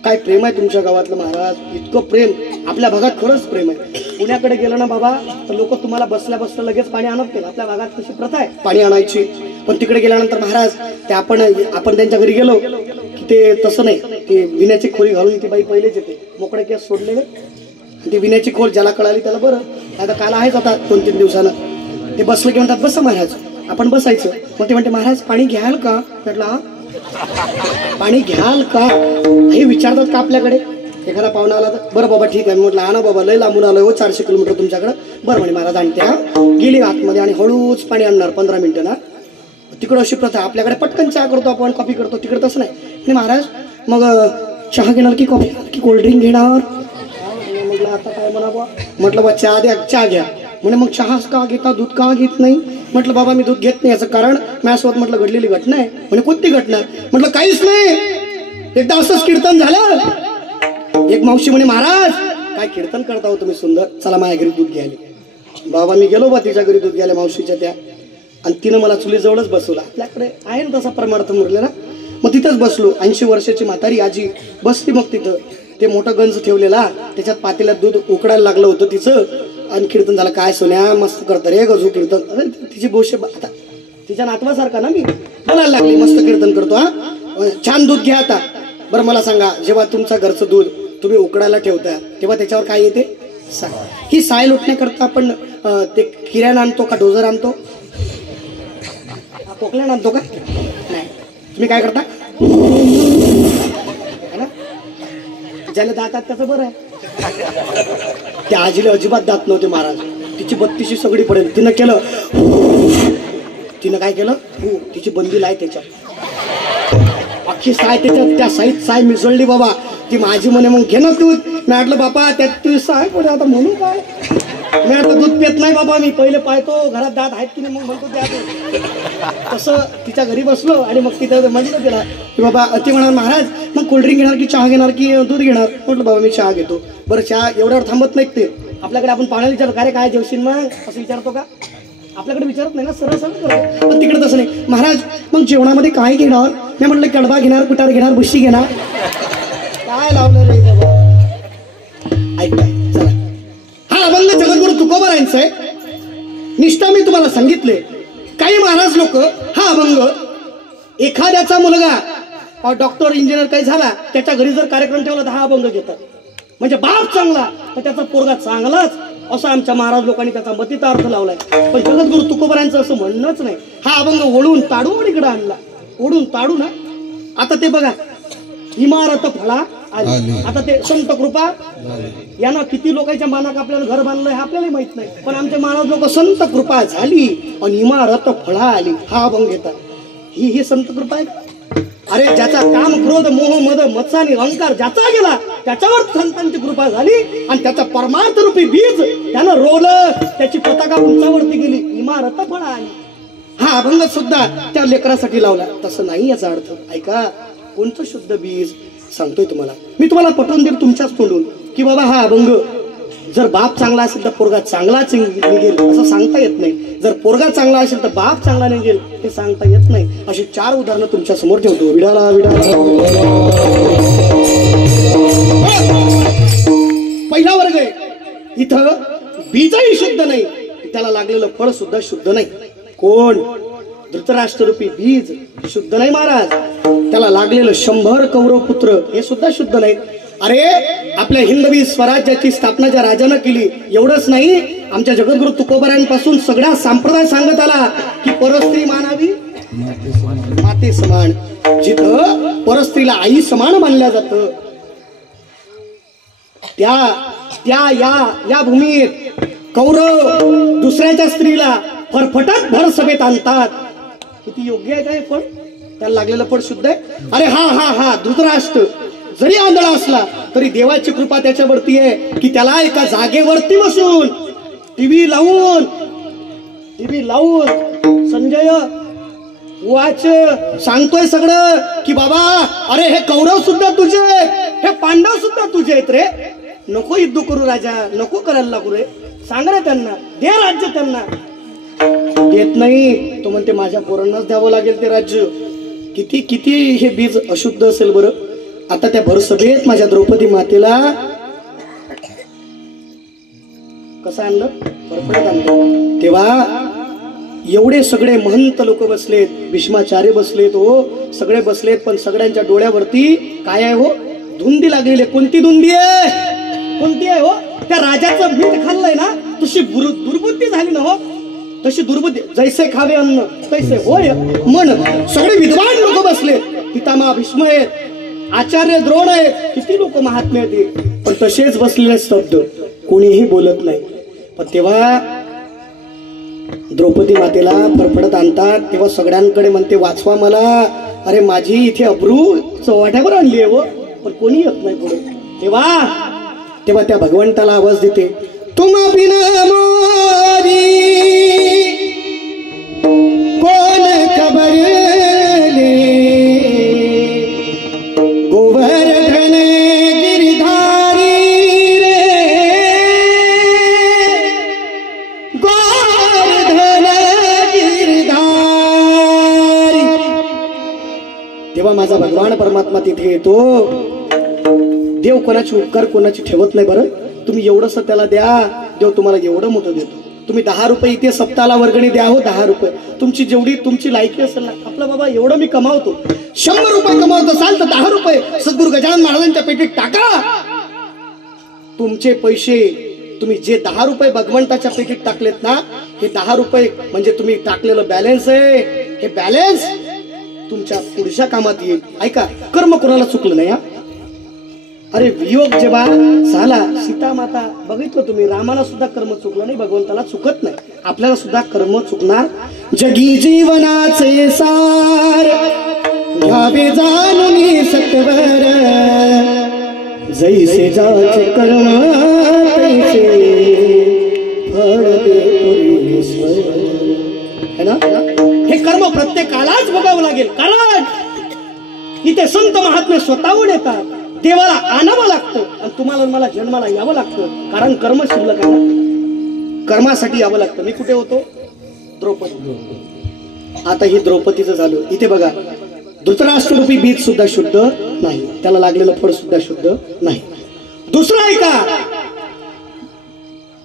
काय प्रेम आहे तुमच्या गावातलं महाराज. इतकं प्रेम आपल्या भागात खरंच प्रेम आहे. पुण्याकडे गेलं ना बाबा तर लोक तुम्हाला बसल्या बसल्या लगेच पाणी आणत नाही. आपल्या भागात कशी प्रथा आहे पाणी आणायची, पण तिकडे गेल्यानंतर महाराज ते आपण त्यांच्या घरी गेलो की ते तसं नाही. ते विण्याची खोली घालून ती बाई पहिलेच येते, मोकळे केस सोडलेले, ती विण्याची खोल ज्याला कळाली त्याला बरं. आता काल आहेच आता 2-3 दिवसानं ते बसलं की म्हणतात बसा महाराज. आपण बसायचं. मग ते म्हणते महाराज पाणी घ्याल का? म्हटलं पाणी घ्याल का हे विचारतात का आपल्याकडे. एखादा पाहुणा आला तर बरं बाबा ठीक आहे. म्हटलं आणा बाबा लय लांबून आलोय हो 400 किलोमीटर तुमच्याकडं. बरं म्हणे महाराज आणते. हा गेली आतमध्ये आणि हळूच पाणी आणणार 15 मिनिटं ना. तिकडं अशी प्रथा. आपल्याकडे पटकन चहा करतो आपण, कॉफी करतो. तिकडे तसं नाही. आणि महाराज मग चहा घेणार की कॉफी की कोल्ड्रिंक घेणार? म्हटलं आता काय म्हणावं. म्हटलं बा चहा द्या, चहा घ्या. म्हणे मग चहा का घेता, दूध का घेत नाही? म्हटलं बाबा मी दूध घेत नाही याचं कारण माझ्यासोबत म्हटलं घडलेली घटना आहे. म्हणे कोणती घटना? म्हटलं काहीच नाही. एकदा असंच कीर्तन झालं. एक मावशी म्हणे महाराज काय कीर्तन करता हो तुम्ही सुंदर, चला माझ्या घरी दूध घ्यायला. बाबा मी गेलो बा तिच्या घरी दूध घ्यायला मावशीच्या त्या, आणि तिनं मला चुलीजवळच बसवला. आपल्याकडे आहे ना तसा परमार्थ मुरलेला. मग तिथंच बसलो. 80 वर्षाची म्हातारी आजी बसली. मग तिथं ते मोठं गंज ठेवलेला, त्याच्यात पातेल्यात दूध उकडायला लागलं होतं तिचं. आणि कीर्तन झालं. काय सोन्या मस्त करतं रे गजू कीर्तन. अरे तिची गोष्ट आता तिच्या नातवासारखा ना मी बोलायला लागली. मस्त कीर्तन करतो. हा छान दूध घ्या आता. बरं मला सांगा जेव्हा तुमचं घरचं दूध तुम्ही उकडायला ठेवता तेव्हा त्याच्यावर काय येते? साय. ही साय लुटण्याकरता आपण ते किराणा आणतो का डोजर आणतो? कोकल्यान आणतो का? नाही. तुम्ही काय करता? ज्याला दात आहेत त्याचं बरं आहे. त्या आजीला अजिबात दात नव्हते महाराज. तिची 32शी सगळी पडेल. तिनं केलं. तिनं काय केलं? तिची बंदी लाय त्याच्यात. अख्खी साय त्याच्यात, त्या साईत साय मिसळली बाबा. ती माझी म्हणे मग घे ना दूध. मी म्हटलं बापा त्यात तू साय पडे आता म्हणून काय. मी म्हटलं दूध पित नाही बाबा मी, पहिले पाहतो घरात दात आहेत की नाही मग म्हणतो द्या. तसं तिच्या घरी बसलो आणि मग तिथं म्हटलं तिला की बाबा ती म्हणा महाराज मग कोल्ड्रिंक घेणार की चहा घेणार की दूध घेणार? म्हटलं बाबा मी चहा घेतो. बरं चहा एवढ्यावर थांबत नाहीत ते. आपल्याकडे आपण पाण्याला विचारतो काय रे काय जेवशील मग असं विचारतो का? आपल्याकडे विचारत नाही ना, सरळ सरळ करतो. पण तिकडे तसं नाही. महाराज मग जेवणामध्ये काय घेणार? मी म्हटलं कडबा घेणार, कुटार घेणार, बुशी घेणार. काय लावलं रे बाबा. ऐकताय? चला हा अभंग जगद्गुरु तुकोबारायांचा आहे. निष्ठा मी तुम्हाला सांगितले. काही महाराज लोक हा अभंग एखाद्याचा मुलगा डॉक्टर इंजिनियर काही झाला त्याच्या घरी जर कार्यक्रम ठेवला तर हा अभंग घेतात. म्हणजे बाप चांगला तर त्याचा पोरगा चांगलाच असं आमच्या महाराज लोकांनी त्याचा मतीचा अर्थ लावलाय. पण जगद्गुरु तुकोबारायांचं असं म्हणणंच नाही. हा अभंग ओढून ताडून इकडे आणला. ओढून ताडू ना. आता ते बघा इमारत फळा आली. आता ते संत कृपा यानं किती लोकांच्या मानाक आपल्याला घर बांधलंय हे आपल्याला माहित नाही. पण आमचे महाराज लोक संत कृपा झाली आणि इमारत फळा आली हा अभंग घेतात. ही संत कृपा आहे. अरे ज्याचा काम क्रोध मोह मद मत्सानी अहंकार ज्याचा गेला त्याच्यावर संतांची कृपा झाली आणि त्याचा परमार्थ रूपी बीज त्यानं रोवलं, त्याची पताका उंचावरती गेली, इमारत फळा आली. हा अभंग सुद्धा त्या लेकरासाठी लावला. तसं नाही याचा अर्थ. ऐका कोणतं शुद्ध बीज सांगतोय तुम्हाला मी. तुम्हाला पटवून देईल तुमच्याच तोंडून की बाबा हा अभंग जर बाप चांगला असेल तर पोरगा चांगलाच निघेल असं सांगता येत नाही. जर पोरगा चांगला असेल तर बाप चांगला निघेल हे सांगता येत नाही. अशी 4 उदाहरणं तुमच्या समोर ठेवतो. विडाला विडाला पहिला वर्ग आहे. इथं बीजही शुद्ध नाही, त्याला लागलेलं फळ सुद्धा शुद्ध नाही. कोण? धृतराष्ट्ररूपी बीज शुद्ध नाही महाराज. त्याला लागलेलं 100 कौरव पुत्र हे सुद्धा शुद्ध नाहीत. अरे आपल्या हिंदवी स्वराज्याची स्थापना ज्या राजानं केली एवढंच नाही, आमच्या जगद्गुरु तुकोबारांपासून सगळा संप्रदाय सांगत आला की परस्त्री मानावी माते समान. जिथं परस्त्रीला आई समान मानल्या जातं त्या त्या या भूमीत कौरव दुसऱ्याच्या स्त्रीला फरफटत भर सभेत आणतात. किती योग्य आहे काय फळ? त्याला लागलेलं फळ शुद्ध आहे. अरे हा हा हा धृतराष्ट्र जरी आंधळा असला तरी देवाची कृपा त्याच्यावरती आहे की त्याला एका जागेवरती बसून टीव्ही लावून संजय वाच सांगतोय सगळं की बाबा अरे हे कौरव सुद्धा तुझे आहेत, हे पांडव सुद्धा तुझे आहेत रे. नको युद्ध करू राजा, नको करायला लागू रे. सांग रे त्यांना, दे राज्य त्यांना. देत नाही तो म्हणते माझ्या पोरांनाच द्यावं लागेल ते राज्य. किती किती हे बीज अशुद्ध असेल बरं. आता त्या भरसभेत माझ्या द्रौपदी मातेला कसं आणलं? फरफडत आणलं. तेव्हा एवढे सगळे महंत लोक बसलेत, भीष्माचार्य बसलेत, हो सगळे बसलेत, पण सगळ्यांच्या डोळ्यावरती काय आहे हो? धुंदी लागलेली. कोणती धुंदी आहे? कोणती आहे हो? त्या राजाचं मीठ खाल्लंय ना, तशी दुर्बुद्धी झाली ना हो. तशी दुर्बुद्धी, जैसे खावे अन्न तैसे होय मन. सगळे विद्वान लोक बसलेत, पितामह भीष्म आहेत, आचार्य द्रोण आहेत, किती लोक महात्मे आहेत, पण तसेच बसलेले शब्द कोणीही बोलत नाही. पण तेव्हा द्रौपदी मातेला फरफडत आणतात. तेव्हा सगळ्यांकडे म्हणते वाचवा मला. अरे माझी इथे अब्रू चव्हाट्यावर आणली आहे हो, पण कोणी येत नाही पुढे. तेव्हा त्या भगवंताला आवाज देते, तुम बिना मोरी कोण खबर ले, गोवर्धन गिरधारी रे, गोवर्धन गिरधारी. तेव्हा माझा भगवान परमात्मा तिथे येतो. देव कोणाची उपकार कोणाची ठेवत नाही बरं. तुम्ही एवढंसं त्याला द्या, देव तुम्हाला एवढं मोठं देतो. तुम्ही 10 रुपये इथे सप्ताहाला वर्गणी द्या हो, 10 रुपये तुमची जेवढी तुमची लायकी असेल ना. आपलं बाबा एवढं मी कमावतो, 100 रुपये कमावत असाल तर 10 रुपये सद्गुरू गजानन महाराजांच्या पेटीत टाका. तुमचे पैसे तुम्ही जे 10 रुपये भगवंताच्या पेटीत टाकलेत ना, हे 10 रुपये म्हणजे तुम्ही टाकलेलं बॅलन्स आहे. हे बॅलन्स तुमच्या पुढच्या कामात येईल. ऐका, कर्म कोणाला चुकलं नाही हा. अरे वियोग जेव्हा झाला, सीता माता बघितलं तुम्ही, रामाला सुद्धा कर्म चुकलं नाही, भगवंताला चुकत नाही, आपल्याला सुद्धा कर्म चुकणार. जगी जीवनाचे सार घ्यावे जाणून सत्वर, जैसे जाचे कर्म तैसे फळ दे ईश्वर. है ना? हे कर्म प्रत्येकालाच भोगावं लागेल. कारण इथे संत महात्मे स्वतःहून येतात, देवाला आणावं लागतं आणि तुम्हाला मला जन्माला यावं लागतं. कारण कर्म शिल्लक आहे ना, कर्मासाठी यावं लागतं. मी कुठे होतो? द्रौपदी. आता ही द्रौपदीचं झालं. इथे बघा, धृतराष्ट्ररूपी बीज सुद्धा शुद्ध नाही, त्याला लागलेलं फळ सुद्धा शुद्ध नाही. दुसरं आहे का?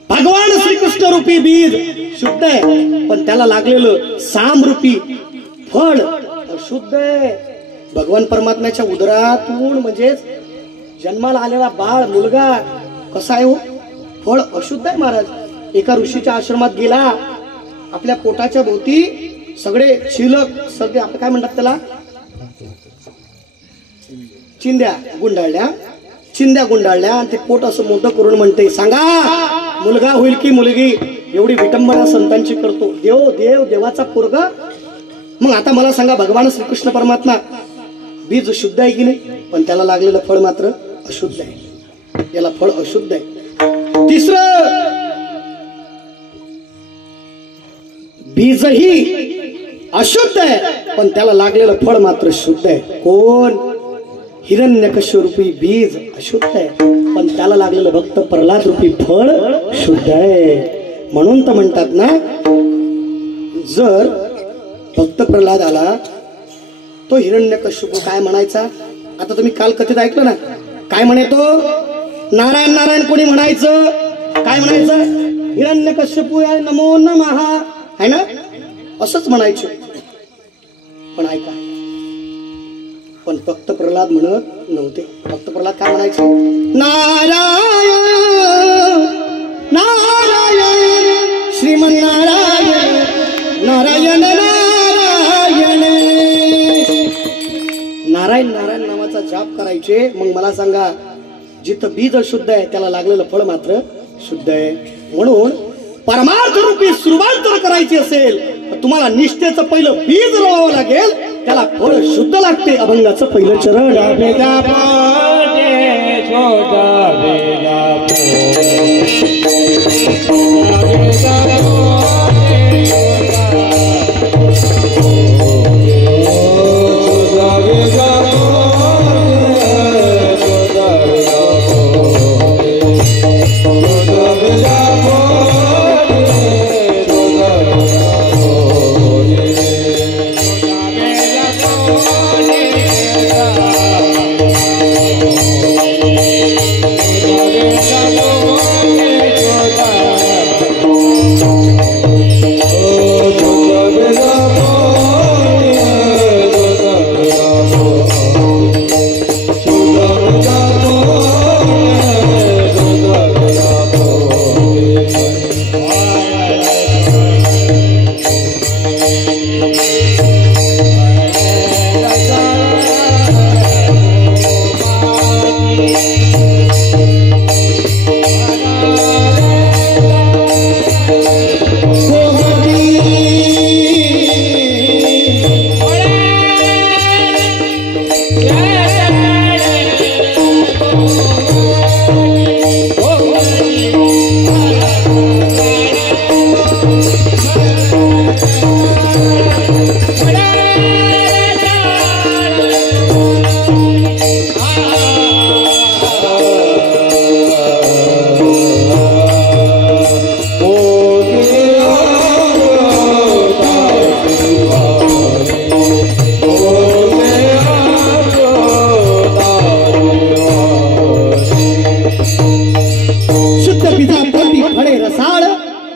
भगवान श्रीकृष्ण रूपी बीज शुद्ध आहे, पण त्याला लागलेलं सामरूपी फळ अशुद्ध आहे. भगवान परमात्म्याच्या उदरातून म्हणजेच जन्माला आलेला बाळ मुलगा कसा आहे हो? फळ अशुद्ध आहे महाराज. एका ऋषीच्या आश्रमात गेला, आपल्या पोटाच्या भोवती सगळे शिलक, सगळे आपण काय म्हणतात त्याला, चिंध्या गुंडाळल्या आणि ते पोट असं मोठं करून म्हणते, सांगा मुलगा होईल की मुलगी? एवढी विटंबना संतांची करतो. देवाचा पोरगा. मग आता मला सांगा, भगवान श्रीकृष्ण परमात्मा बीज शुद्ध आहे की नाही? पण त्याला लागलेलं फळ मात्र अशुद्ध आहे. याला फळ अशुद्ध आहे. तिसरं, बीजही अशुद्ध आहे, पण त्याला लागलेलं फळ मात्र शुद्ध आहे. कोण? हिरण्यकश्यप रूपी बीज अशुद्ध आहे, पण त्याला लागलेलं भक्त प्रल्हाद रूपी फळ शुद्ध आहे. म्हणून तर म्हणतात ना, जर भक्त प्रल्हाद आला तो हिरण्यकश्यप काय म्हणायचा? आता तुम्ही काल कथेत ऐकलं ना, काय म्हणे तो? नारायण नारायण कोणी म्हणायचं? काय म्हणायचं? हिरण्यकश्यप नमो नमः, है ना? असंच म्हणायचं. पण ऐका, पण भक्त प्रल्हाद म्हणत नव्हते. भक्त प्रल्हाद काय म्हणायचे? नारायण नारायण श्रीमन्नारायण नारायण नारायण नारायण नारायण नावाचा जाप करायचे. मग मला सांगा, जिथं बीज अशुद्ध आहे त्याला लागलेलं फळ मात्र शुद्ध आहे. म्हणून परमार्थ रूपी सुरुवात जर करायची असेल तर तुम्हाला निष्ठेचं पहिलं बीज लावावं लागेल, त्याला फळ शुद्ध लागते. अभंगाचं पहिलं चरण.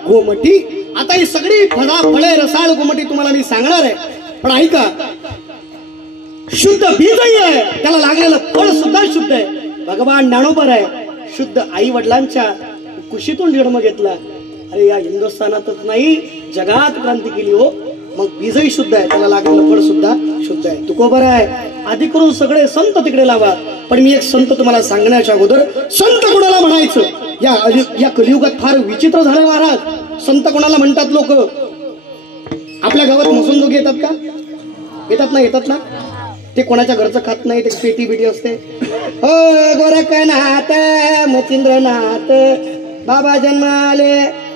गोमटी. आता ही सगळी फळे रसाळ गोमटी तुम्हाला मी सांगणार आहे, पण ऐका, शुद्ध बीजही आहे, त्याला लागलेलं फळ सुद्धा शुद्ध आहे. भगवान ज्ञानोबर आहे, शुद्ध आई वडिलांच्या कुशीतून जन्म घेतला. अरे या हिंदुस्थानातच नाही जगात क्रांती केली हो. मग बीजही शुद्ध आहे, त्याला लागलेलं फळ सुद्धा शुद्ध आहे. तुकोबर आहे. आधी करून सगळे संत तिकडे लावा, पण मी एक संत तुम्हाला सांगण्याच्या अगोदर, संत कोणाला म्हणायचं या कलियुगात फार विचित्र झालंय महाराज. संत कोणाला म्हणतात लोक? आपल्या गावात मसुंदोग येतात का? येतात ना. ते कोणाच्या घरचं खात नाही, ते पेटी बिटी असते. हो गोरखनाथ मचिंद्रनाथ बाबा जन्माले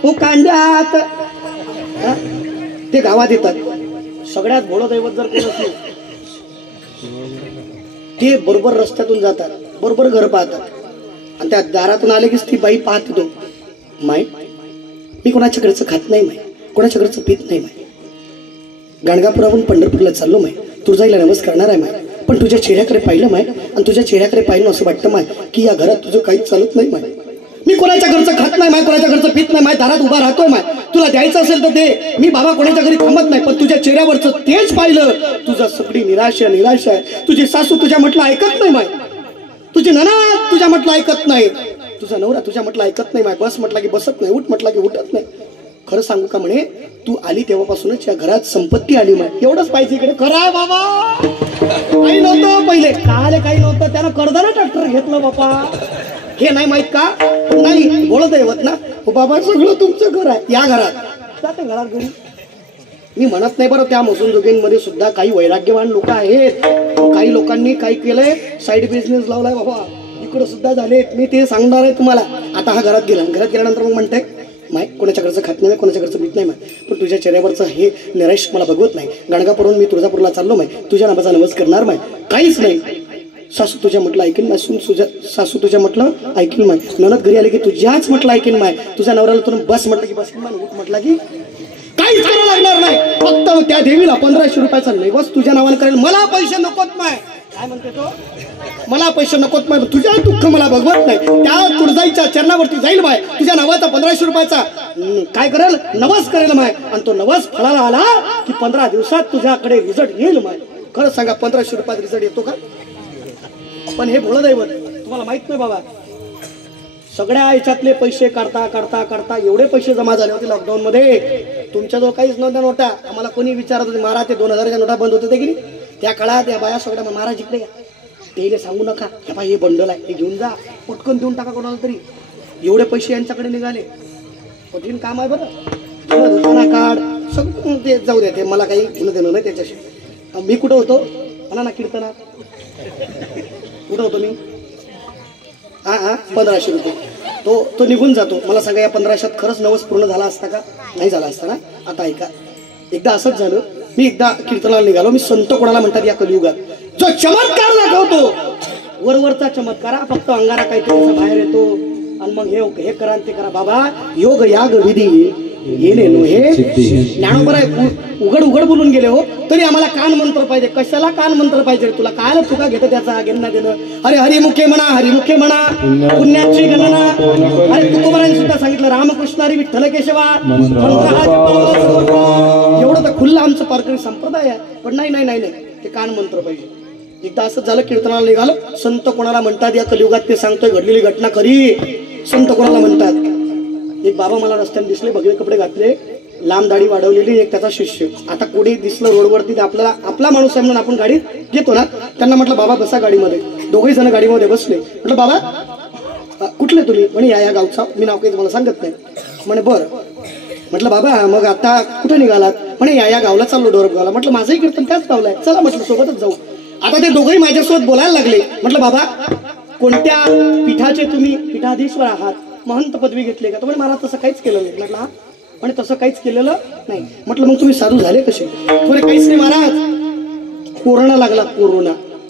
उकांड्यात, ते गावात येतात. सगळ्यात भोळं दैवत जर कोण असलं ते बरोबर रस्त्यातून जातात, बरोबर घर पाहतात, आणि त्या दारातून आले की ती बाई पाहत तो, माय मी कोणाच्या घरचं खात नाही, माय कोणाच्या घरचं पीत नाही, माय गाणगापुरावरून पंढरपूरला चाललो, माय तुळजाईला नमस्कार करणार आहे, माय पण तुझ्या चेहऱ्याकडे पाहिलं माय, आणि तुझ्या चेहऱ्याकडे पाहिलं असं वाटतं माय की या घरात तुझं काहीच चालत नाही, माय मी कोणाच्या घरचं खात नाही, माय कोणाच्या घरचं पीत नाही, माय दारात उभा राहतोय, माय तुला द्यायचं असेल तर दे, मी बाबा कोणाच्या घरी थांबत नाही, पण तुझ्या चेहऱ्यावरचं तेच पाहिलं, तुझं सगळी निराशा आहे. तुझी सासू तुझ्या म्हटलं ऐकत नाही, माय तुझी नणद तुझ्या म्हटलं ऐकत नाही, तुझा नवरा तुझ्या म्हटलं ऐकत नाही, माय बस म्हटला की बसत नाही, उठ म्हटला की उठत नाही. खरं सांगू का म्हणे, तू आली तेव्हापासूनच या घरात संपत्ती आली, माय एवढंच पाहिजे इकडे. खरं आहे बाबा, काही नव्हतं पहिले, काही नव्हतं, त्यानं कर्जानं ट्रॅक्टर घेतलं बाबा, हे नाही माहित का? नाही बोलत आहे ना हो बाबा, सगळं तुमचं घर आहे, या घरात जाते घरात घरी. मी म्हणत नाही बरं, त्या मसुंदोगींमध्ये सुद्धा काही वैराग्यवान लोक आहेत, काही लोकांनी काय केलंय, साईड बिझनेस लावलाय बाबा, इकडं सुद्धा झालेत. मी ते सांगणार आहे तुम्हाला. आता हा घरात गेल्यानंतर मग म्हणते माय कोणाच्या घरचं खात नाही, कोणाच्या घरचं पीत नाही, माय पण तुझ्या चेहऱ्यावरचं हे निराश मला बघवत नाही. गाणगापुरून मी तुळजापूरला चाललो, माय तुझ्या नामाचा नमस्कार करणार, माय काहीच नाही. सासू तुझ्या म्हटलं ऐकेन माय, सासू तुझ्या म्हटलं ऐकेन माय, ननद घरी आले की तुझ्याच म्हटलं ऐकेन माय, तुझ्या नवऱ्याला तुला बस म्हटलं की बस माय, उठ म्हटलं की काहीच करावं लागणार नाही. फक्त त्या देवीला 1500 रुपयाचा नैवेद्य तुझ्या नावाने करेल. मला पैसे नकोत माय, काय म्हणते तो, मला पैसे नकोत माय, तुझ्या दुःख मला भगवत नाही. त्या तुळजाईच्या चरणावरती जाईल माय, तुझ्या नावाचा 1500 रुपयाचा काय करेल, नवस करेल माय, आणि तो नवस फळाला आला की 15 दिवसात तुझ्याकडे रिझल्ट येईल माय. खरं सांगा 1500 रुपयात रिझल्ट येतो का? पण हे भोळं दैवत तुम्हाला माहित नाही बाबा. सगळ्या याच्यातले पैसे काढता एवढे पैसे जमा झाले होते लॉकडाऊन मध्ये, तुमच्याजवळ काहीच नव्हत्या नोटा. आम्हाला कोणी विचारत होते महाराज ते 2000च्या नोटा बंद होते की नाही, त्या काळात या बाया सगळ्या महाराज इकडे या, ते सांगू नका हे बाई हे बंडल आहे, हे घेऊन जा, पटकन देऊन टाका कोणाला तरी. एवढे पैसे यांच्याकडे निघाले. कठीण काम आहे बरं. धुताना काढ सगळं ते जाऊ द्या, ते मला काही घेणं देणं नाही त्याच्याशी. मी कुठं होतो म्हणा ना कीर्तनात, कुठं होतो मी? 1500 रुपये. तो निघून जातो. मला सांगा या 1500त खरंच नवस पूर्ण झाला असता का? नाही झाला असता ना. आता ऐका, एकदा असंच झालं. मी एकदा कीर्तनाला निघालो. मी संत कोणाला म्हणतात या कलियुगात जो चमत्कार दाखवतो, वरवरचा चमत्कार, फक्त अंगारा काहीतरी बाहेर येतो आणि मग हे करा ते करा. बाबा योग याग विधी येणे नो हे ज्ञानोबर आहे. उघड उघड बोलून गेले हो, तरी आम्हाला कान मंत्र पाहिजे. कशाला कान मंत्र पाहिजे तुला? कायला चुका घेतं त्याचा घेणं देणं? अरे हरिमुखे म्हणा, हरिमुखे म्हणा, पुण्याची गणना. अरे तुकोबारांनी सुद्धा सांगितलं रामकृष्णारी विठ्ठल केशवा एवढं तर खुल्लं आमचं पारकरी संप्रदाय आहे. पण नाही नाही नाही नाही, ते कान मंत्र पाहिजे. एकदा असंच झालं, कीर्तनाला निघालं. संत कोणाला म्हणतात या कलियुगात ते सांगतोय, घडलेली घटना खरी. संत कोणाला म्हणतात? एक बाबा मला रस्त्याने दिसले, भगवे कपडे घातले, लांब दाढी वाढवलेली, एक त्याचा शिष्य. आता कोणी दिसलं रोडवरती तर आपल्याला आपला माणूस आहे म्हणून आपण गाडीत घेतो ना. त्यांना म्हटलं बाबा बसा गाडीमध्ये. दोघेही जण गाडीमध्ये बसले. म्हटलं बाबा कुठले तुम्ही? म्हणे या गावचा. मी नाव काही तुम्हाला सांगत नाही. म्हणे बरं. म्हटलं बाबा मग आता कुठे निघालात? म्हणे या गावला चाललो, डोरप गावला. म्हटलं माझंही कीर्तन त्याच गावला आहे, चला म्हटलं सोबतच जाऊ. आता ते दोघंही माझ्यासोबत बोलायला लागले. म्हटलं बाबा कोणत्या पीठाचे तुम्ही पीठाधीश्वर आहात? महंत पदवी घेतली का? तो म्हणे महाराज तसं काहीच केलं नाही. म्हटलं हा. म्हणे तसं काहीच केलेलं नाही. म्हटलं मग तुम्ही साधू झाले कसे? थोडे काहीच नाही महाराज, कोरोना लागला, कोरोना.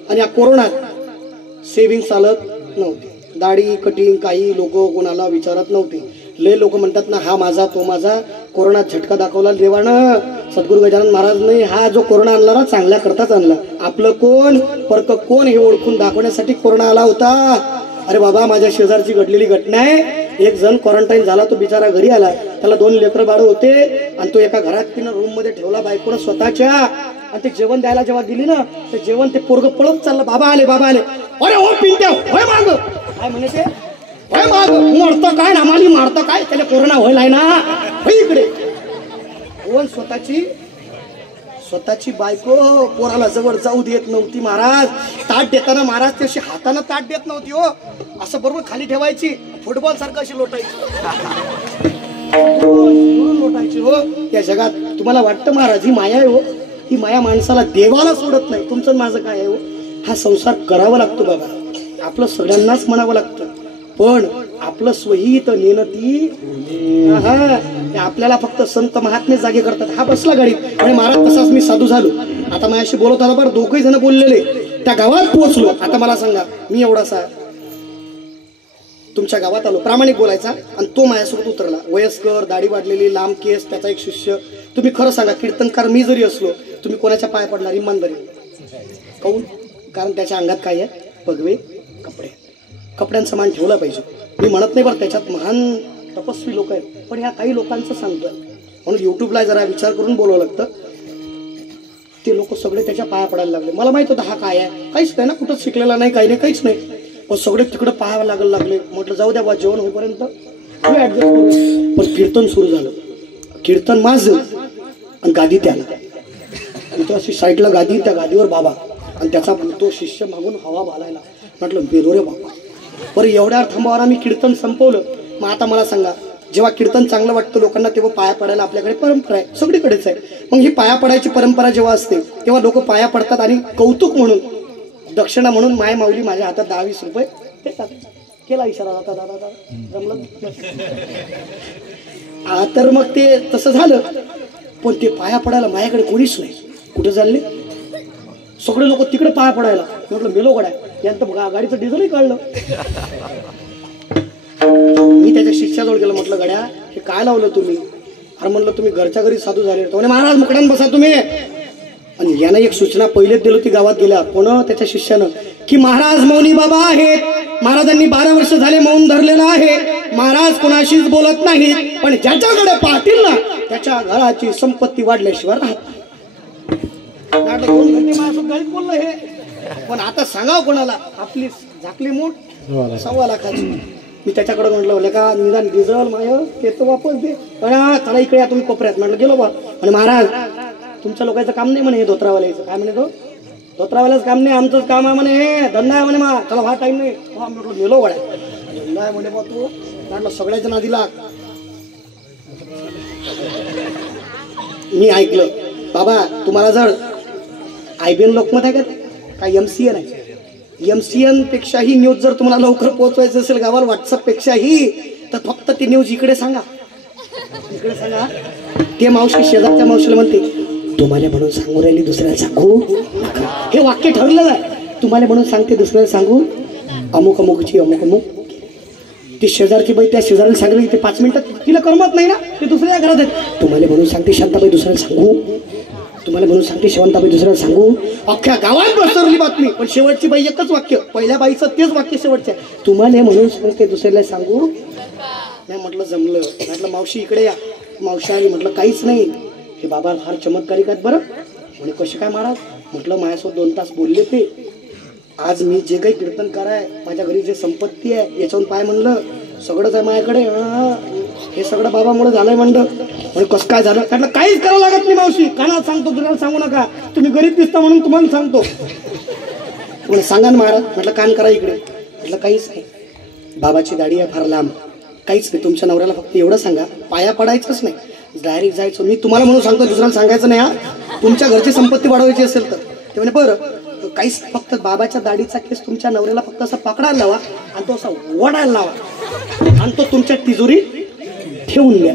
आणि या कोरोनात सेविंग चालत नव्हती, दाढी कटिंग काही लोक कोणाला विचारत नव्हते. लय लोक म्हणतात ना हा माझा तो माझा. कोरोनात झटका दाखवला देवानं. सद्गुरू गजानन महाराज नाही, हा जो कोरोना आणला ना चांगल्या करताच आणला. आपलं कोण परक कोण हे ओळखून दाखवण्यासाठी कोरोना आला होता. अरे बाबा माझ्या शेजारची घडलेली घटना आहे. एक जण क्वारंटाईन झाला, तो बिचारा घरी आला. त्याला 2 लेकरं बाळ होते आणि तो एका घरात तिनं रूम मध्ये ठेवला बायकोनं स्वतःच्या. आणि ते जेवण द्यायला जेव्हा दिली ना, ते जेवण ते पोरग पळत चाललं. बाबा आले, बाबा आले. अरे हो पिंट्या होय माग, काय म्हणे ते होय माग, मरतो काय ना आम्हाला मारतो काय, त्याला कोरोना व्हायला आहे ना. इकडे कोण स्वतःची बायको पोराला जवळ जाऊ देत नव्हती महाराज. ताट देताना महाराज ते अशी हाताने ताट देत नव्हती हो, असं बरोबर खाली ठेवायची, फुटबॉल सारखं अशी लोटायची, लोटायची हो. या जगात तुम्हाला वाटतं महाराज ही माया आहे हो, ही माया माणसाला देवाला सोडत नाही. तुमचं माझं काय आहे हो? हा संसार करावा लागतो बाबा, आपलं सगळ्यांनाच म्हणावं लागतं. पण आपलं स्वहित नेनती आपल्याला फक्त संत महात्मे जागे करतात. हा बसला गाडीत आणि महाराज तसाच मी साधू झालो. आता माझ्याशी बोलत आला बरं, दोघही जण बोललेले. त्या गावात पोहोचलो. आता मला सांगा, मी एवढासा तुमच्या गावात आलो, प्रामाणिक बोलायचा, आणि तो माझ्यासोबत उतरला, वयस्कर, दाढी वाढलेली, लांब केस, त्याचा एक शिष्य. तुम्ही खरं सांगा, कीर्तनकार मी जरी असलो तुम्ही कोणाच्या पाया पडणार? इमानदारी. काऊन? कारण त्याच्या अंगात काय आहे? भगवे कपडे. कपड्यांचा मान ठेवला पाहिजे. मी म्हणत नाही बरं त्याच्यात महान तपस्वी लोक आहेत, पण ह्या काही लोकांचं सांगतोय म्हणून युट्यूबला जरा विचार करून बोलावं लागतं. ते लोक सगळे त्याच्या पाया पडायला लागले. मला माहित होतं हा काय आहे, काहीच नाही ना, कुठंच शिकलेला नाही, काही नाही, काहीच नाही. पण सगळे तिकडे पाहावं लागायला लागले. म्हटलं जाऊ द्या बा, जेवण होईपर्यंत ऍडजस्ट करू. पण कीर्तन सुरू झालं. कीर्तन माझं आणि गादी त्याला, आणि तो अशी साईडला गादी, त्या गादीवर बाबा आणि त्याचा तो शिष्य मागून हवा घालायला. म्हटलं बेरो रे बाबा. बरं एवढ्या थांबावर आम्ही कीर्तन संपवलं. मग आता मला सांगा, जेव्हा कीर्तन चांगलं वाटतं लोकांना तेव्हा पाया पडायला आपल्याकडे परंपरा आहे, सगळीकडेच आहे. मग ही पाया पडायची परंपरा जेव्हा असते तेव्हा लोक पाया पडतात आणि कौतुक म्हणून, दक्षिणा म्हणून माय माऊली माझ्या हातात 10-20 रुपये देतात. केला इशारा दादा दादा दादा, जमलं. तर मग ते तसं झालं. पण ते पाया पडायला माझ्याकडे कोणीच नाही. कुठे चालले सगळे लोक? तिकडे पाया पडायला. म्हटलं मेलो गड्या, यांचं गाडीचं डिझेलही काढलं. मी त्याच्या शिष्याजवळ गेलो. म्हटलं गड्या हे काय लावलं तुम्ही? अरे म्हणलं तुम्ही घरच्या घरी साधू झाले. तो म्हणे महाराज मुकड्यान बसा तुम्ही. आणि यानं एक सूचना पहिलेच दिली होती गावात गेल्या, कोण? त्याच्या शिष्यानं, की महाराज मौनी बाबा आहेत. महाराजांनी 12 वर्ष झाले मौन धरलेलं आहे. महाराज कोणाशीच बोलत नाही, पण ज्याच्याकडे पाहतील ना त्याच्या घराची संपत्ती वाढल्याशिवाय राहत. 2 घंटे माझ्यासोबत गाडीत बोललं हे. पण आता सांगाव कोणाला? आपली झाकली मूठ 1.25 लाखाची. मी त्याच्याकडे म्हटलं का निदान डिझेल माय ते तर वापस दे. चला इकडे या तुम्ही कोपऱ्यात. म्हटलं गेलो बा. आणि महाराज तुमच्या लोकांचं काम नाही म्हणे हे धोत्रावाल्याचं. काय म्हणे तो? धोत्रावाल्याचं काम नाही, आमचंच काम आहे म्हणे, हे धंदा आहे म्हणे. मा चला हा टाईम नाही. म्हटलं गेलो गड्या, धंदा आहे म्हणे बा तू. म्हटलं सगळ्याच्या नादी लाग. मी ऐकलं बाबा तुम्हाला जर IBN लोकमत आहे का MCN आहे MCN पेक्षाही न्यूज जर तुम्हाला लवकर पोहोचवायचं असेल गावाला व्हॉट्सअप पेक्षाही तर फक्त ती न्यूज इकडे सांगा ते मावशी शेजारच्या मावशीला म्हणते तुम्हाला म्हणून सांगू राहिली दुसऱ्याला सांगू हे वाक्य ठरलेलं आहे तुम्हाला म्हणून सांगते दुसऱ्याला सांगू अमुक अमुकची अमुक अमुक ती शेजारची बाई त्या शेजाऱ्याला सांगली ते 5 मिनिटात तिला करमत नाही ना ते दुसऱ्या घरात आहेत तुम्हाला म्हणून सांगते शांताबाई दुसऱ्याला सांगू तुम्हाला म्हणून सांगते शेवंताबाई दुसऱ्याला सांगू अख्ख्या गावात पसरली बातमी पण शेवटची बाई एकच वाक्य पहिल्या बाईचं तेच वाक्य शेवटचं तुम्हाला म्हणून सांगते दुसऱ्याला सांगू नाही म्हटलं जमलं म्हटलं मावशी इकडे या मावशी आली म्हटलं काहीच नाही हे बाबा फार चमत्कारिक आहेत बरं म्हणे कसे काय महाराज म्हटलं माझ्यासोबत 2 तास बोलले ते आज मी जे काही कीर्तन कराय माझ्या घरी जे संपत्ती आहे याच्याहून पाय म्हणलं सगळंच आहे माझ्याकडे हे सगळं बाबामुळे झालंय म्हणलं म्हणजे कसं काय झालं म्हटलं काहीच करावं लागत नाही मावशी कानात सांगतो तुला सांगू नका तुम्ही गरीब दिसता म्हणून तुम्हाला सांगतो म्हणजे सांगा ना महाराज म्हटलं कान करा इकडे म्हटलं काहीच नाही बाबाची दाढी आहे फार लांब काहीच नाही तुमच्या नवऱ्याला फक्त एवढं सांगा पाया पडायचंच नाही डायरेक्ट जायचं मी तुम्हाला म्हणून सांगतो दुसऱ्याला सांगायचं नाही हा तुमच्या घरची संपत्ती वाढवायची असेल तर ते म्हणे बरं काहीच फक्त बाबाच्या दाढीचा केस तुमच्या नवऱ्याला फक्त असा पकडायला लावा आणि तो असा ओढायला लावा आणि तो तुमच्या तिजोरीत ठेवून द्या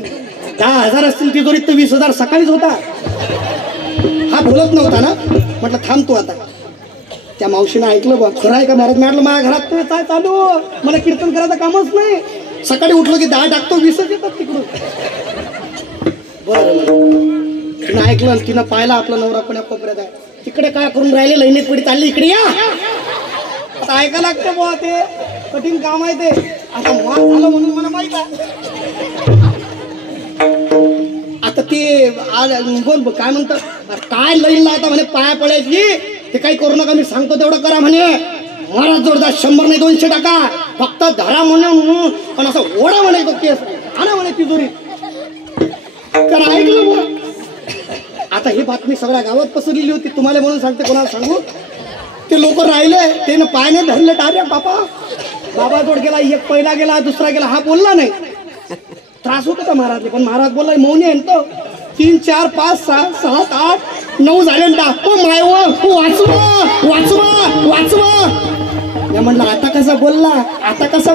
10,000 असतील तिजोरीत तर 20,000 सकाळीच होता हा बोलत नव्हता ना म्हटलं थांबतो आता त्या मावशीनं ऐकलं बा खरं आहे का महाराज म्हटलं माझ्या घरात ते काय चालू मला कीर्तन करायचं कामच नाही सकाळी उठलो की 10 टाकतो 20 येतात तिकडून बरं तिनं ऐकलं तिनं पाहिला आपला नवरा कोण्या कोपऱ्यात आहे तिकडे काय करून राहिले लईनीत पडी चालली इकडे या आता ऐका लागतं बुवा ते कठीण काम आहे ते आता मार झालं म्हणून मला माहित आहे आता ते बोल काय म्हणतात काय लईन लावता म्हणे पाया पडायची ते काही करू नका मी सांगतो तेवढं करा म्हणे महाराज जोरदार 100 नाही 200 टाका फक्त धरा म्हणे पण असं ओढा म्हणे तो केस आणा म्हणे तिजोरी कारण ऐकलं बुवा आता ही बातमी सगळ्या गावात पसरलेली होती तुम्हाला म्हणून सांगते कोणाला सांगू ते लोक राहिले ते ना पायाने धरले डायरेक्ट बाबा जोड गेला एक पहिला गेला दुसरा गेला हा बोलला नाही त्रास होता का महाराजले पण महाराज बोलला मौनी आहे तो 3 4 5 6 7 8 9 झाले टाकतो मायवर वाचवा मी म्हणलं आता कसा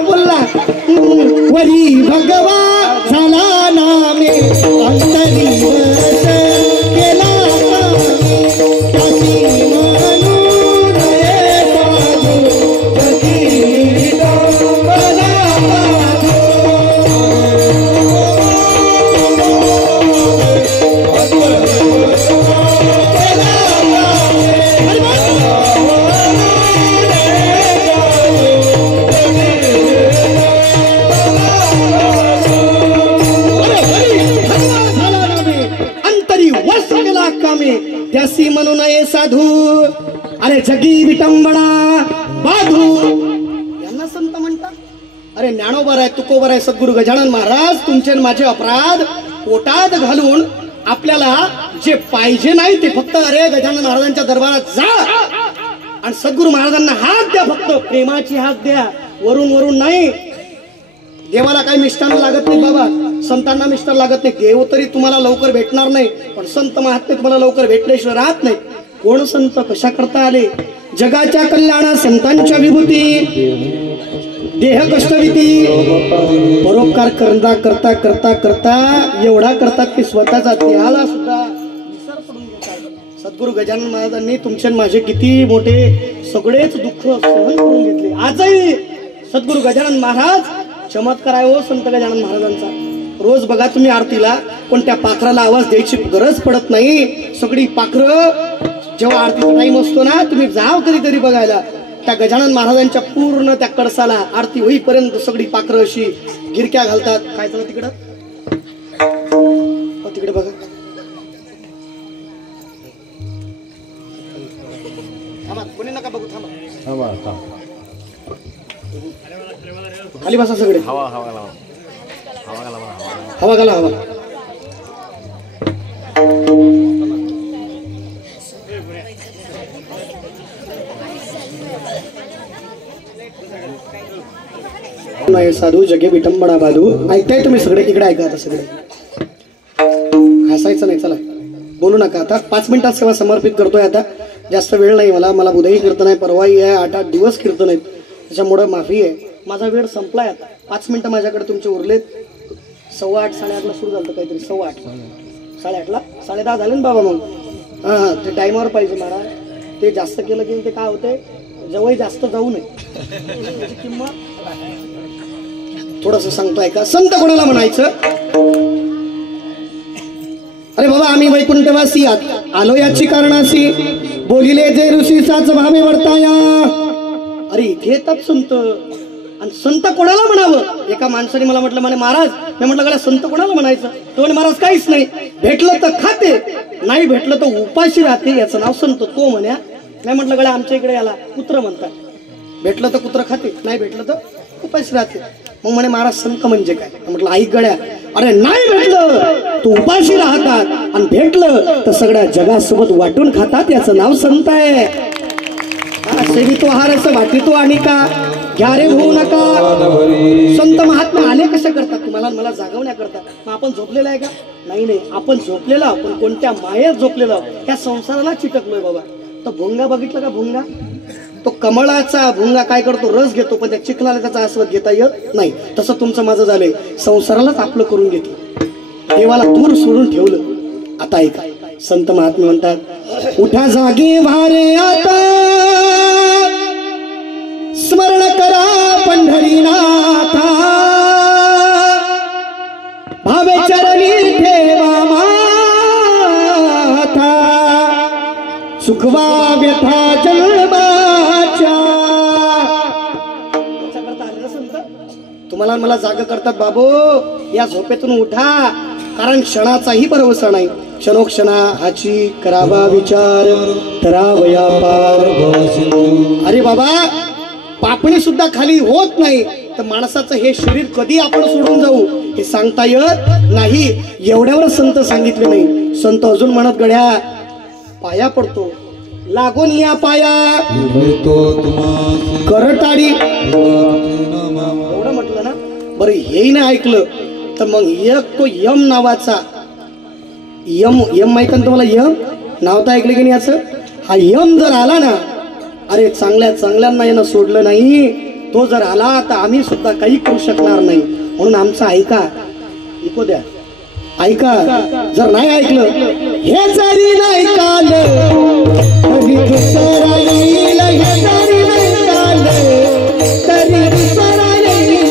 बोलला वरी भगवा झाला नामे अंतरी वरस केला त्यासी म्हणू नये साधू अरे जगी विटंबना बाधू यांना संत म्हणतात अरे ज्ञानोबर आहे तुकोबर आहे सद्गुरु गजानन महाराज तुमचे माझे अपराध पोटात घालून आपल्याला जे पाहिजे नाही ते फक्त अरे गजानन महाराजांच्या दरबारात जा आणि सद्गुरु महाराजांना हाक द्या फक्त प्रेमाची हाक द्या वरून नाही देवाला काही मिष्टान लागत नाही बाबा संतांना मिष्टान लागत नाही देव तरी तुम्हाला लवकर भेटणार नाही पण संत महात्मे तुम्हाला लवकर भेटल्याशिवाय राहत नाही कोण संत कशा करता आले जगाच्या कल्याणा संतांच्या विभूती देह कष्टविती परोपकार करता करता एवढा करतात की स्वतःचा त्याला सुद्धा विसर पडून घेतात सद्गुरु गजानन महाराजांनी तुमचे माझे किती मोठे सगळेच दुःख सहन करून घेतले आजही सद्गुरु गजानन महाराज चमत्कार आहे हो संत गजानन महाराजांचा रोज बघा तुम्ही आरतीला पण त्या पाखराला आवाज द्यायची गरज पडत नाही सगळी पाखरं जेव्हा आरतीचा टाइम असतो ना तुम्ही जाव कधीतरी बघायला त्या गजानन महाराजांच्या पूर्ण त्या कळसाला आरती होईपर्यंत सगळी पाखरं अशी गिरक्या घालतात काय झालं तिकडं तिकडे बघा थांबा कोणी नका बघू थांबा खाली बसा सगळे हवा घाला साधू जगे विटंबना बाधू ऐकताय तुम्ही सगळे इकडे ऐका आता सगळे हसायचं नाही चला बोलू नका. आता 5 मिनिटात सेवा समर्पित करतोय. आता जास्त वेळ नाही मला उद्याही कीर्तन आहे, परवाही आहे, 8-8 दिवस कीर्तन आहेत, त्याच्यामुळे माफी आहे. माझा वेळ संपलाय. आता 5 मिनिटं माझ्याकडे तुमचे उरलेत. 8:15 8:30ला सुरू झालं काहीतरी, 8:15 8:30ला 10:30 झाले ना बाबा. मग हां ते टायमावर पाहिजे महाराज. ते जास्त केलं की ते काय होतंय, जवळ जास्त जाऊ नये. त्याची किंमत थोडंसं सांगतोय का. संत कोणाला म्हणायचं. अरे बाबा आम्ही वैकुंठवासी आलो याची कारणाशी, बोलिले जे ऋषी साच भावे वर्ताया. अरे इथे येतात संत. आणि संत कोणाला म्हणावं. एका माणसाने मला म्हटलं म्हणे महाराज, मी म्हटलं गड्या संत कोणाला म्हणायचं. तो म्हणे महाराज काहीच नाही, भेटलं तर खाते, नाही भेटलं तर उपाशी राहते, याचं नाव संत. तो म्हण्या. नाही म्हटलं गड्या आमच्या इकडे याला कुत्र म्हणतात. भेटलं तर कुत्र खाते, नाही भेटलं तर उपाशी राहते. मग म्हणे महाराज संत म्हणजे काय. म्हटलं ऐक गड्या, अरे नाही भेटलं तू उपाशी राहतात आणि भेटलं तर सगळ्या जगासोबत वाटून खातात, याचं नाव संत आहे. सेवी तो आहार असं वाटी तो आणि का घ्या रे होऊ नका. संत महात्मा आले कशा करतात, तुम्हाला मला जागवण्या करतात. मग आपण झोपलेला आहे का. नाही आपण झोपलेला, आपण कोणत्या मायेत झोपलेलो, त्या संसाराला चिटकलोय बाबा. तो भुंगा बघितलं का. भुंगा तो कमळाचा भुंगा काय करतो, रस घेतो, पण त्या चिखलाला त्याचा आस्वाद घेता येत नाही. तसं तुमचं माझं झालंय, संसारालाच आपलं करून घेतो, देवाला दूर सोडून ठेवलं. आता ऐका संत महात्मे म्हणतात, उठा जागे वारे आता, स्मरण करा पंढरीनाथा, भावे चरणी ठेवा माथा, सुखवा व्यथा जन्माच्या. तुम्हाला मला जाग करतात बाबो, या झोपेतून उठा, कारण क्षणाचाही भरवसा नाही. क्षणोक्षणा हाची करावा विचार, करावया पार. अरे बाबा पापणी सुद्धा खाली होत नाही, तर माणसाचं हे शरीर कधी आपण सोडून जाऊ हे सांगता येत नाही. एवढ्यावर संत सांगितले नाही. संत अजून म्हणत गड्या पाया पडतो, लागून या पाया करटाडी. एवढं म्हटलं ना. बरं हेही नाही ऐकलं तर मग एक तो यम नावाचा, यम माहित ना तुम्हाला. यम नाव तर ऐकलं की नाही याचं. हा यम जर आला ना, अरे चांगल्यांना यानं सोडलं नाही, तो जर आला तर आम्ही सुद्धा काही करू शकणार नाही. म्हणून आमचं ऐका, ऐकू द्या, ऐका. जर नाही ऐकलं, हे जरी नाही काल तरी दुसरा येईल, हे जरी नाही काल तरी दुसरा येईल.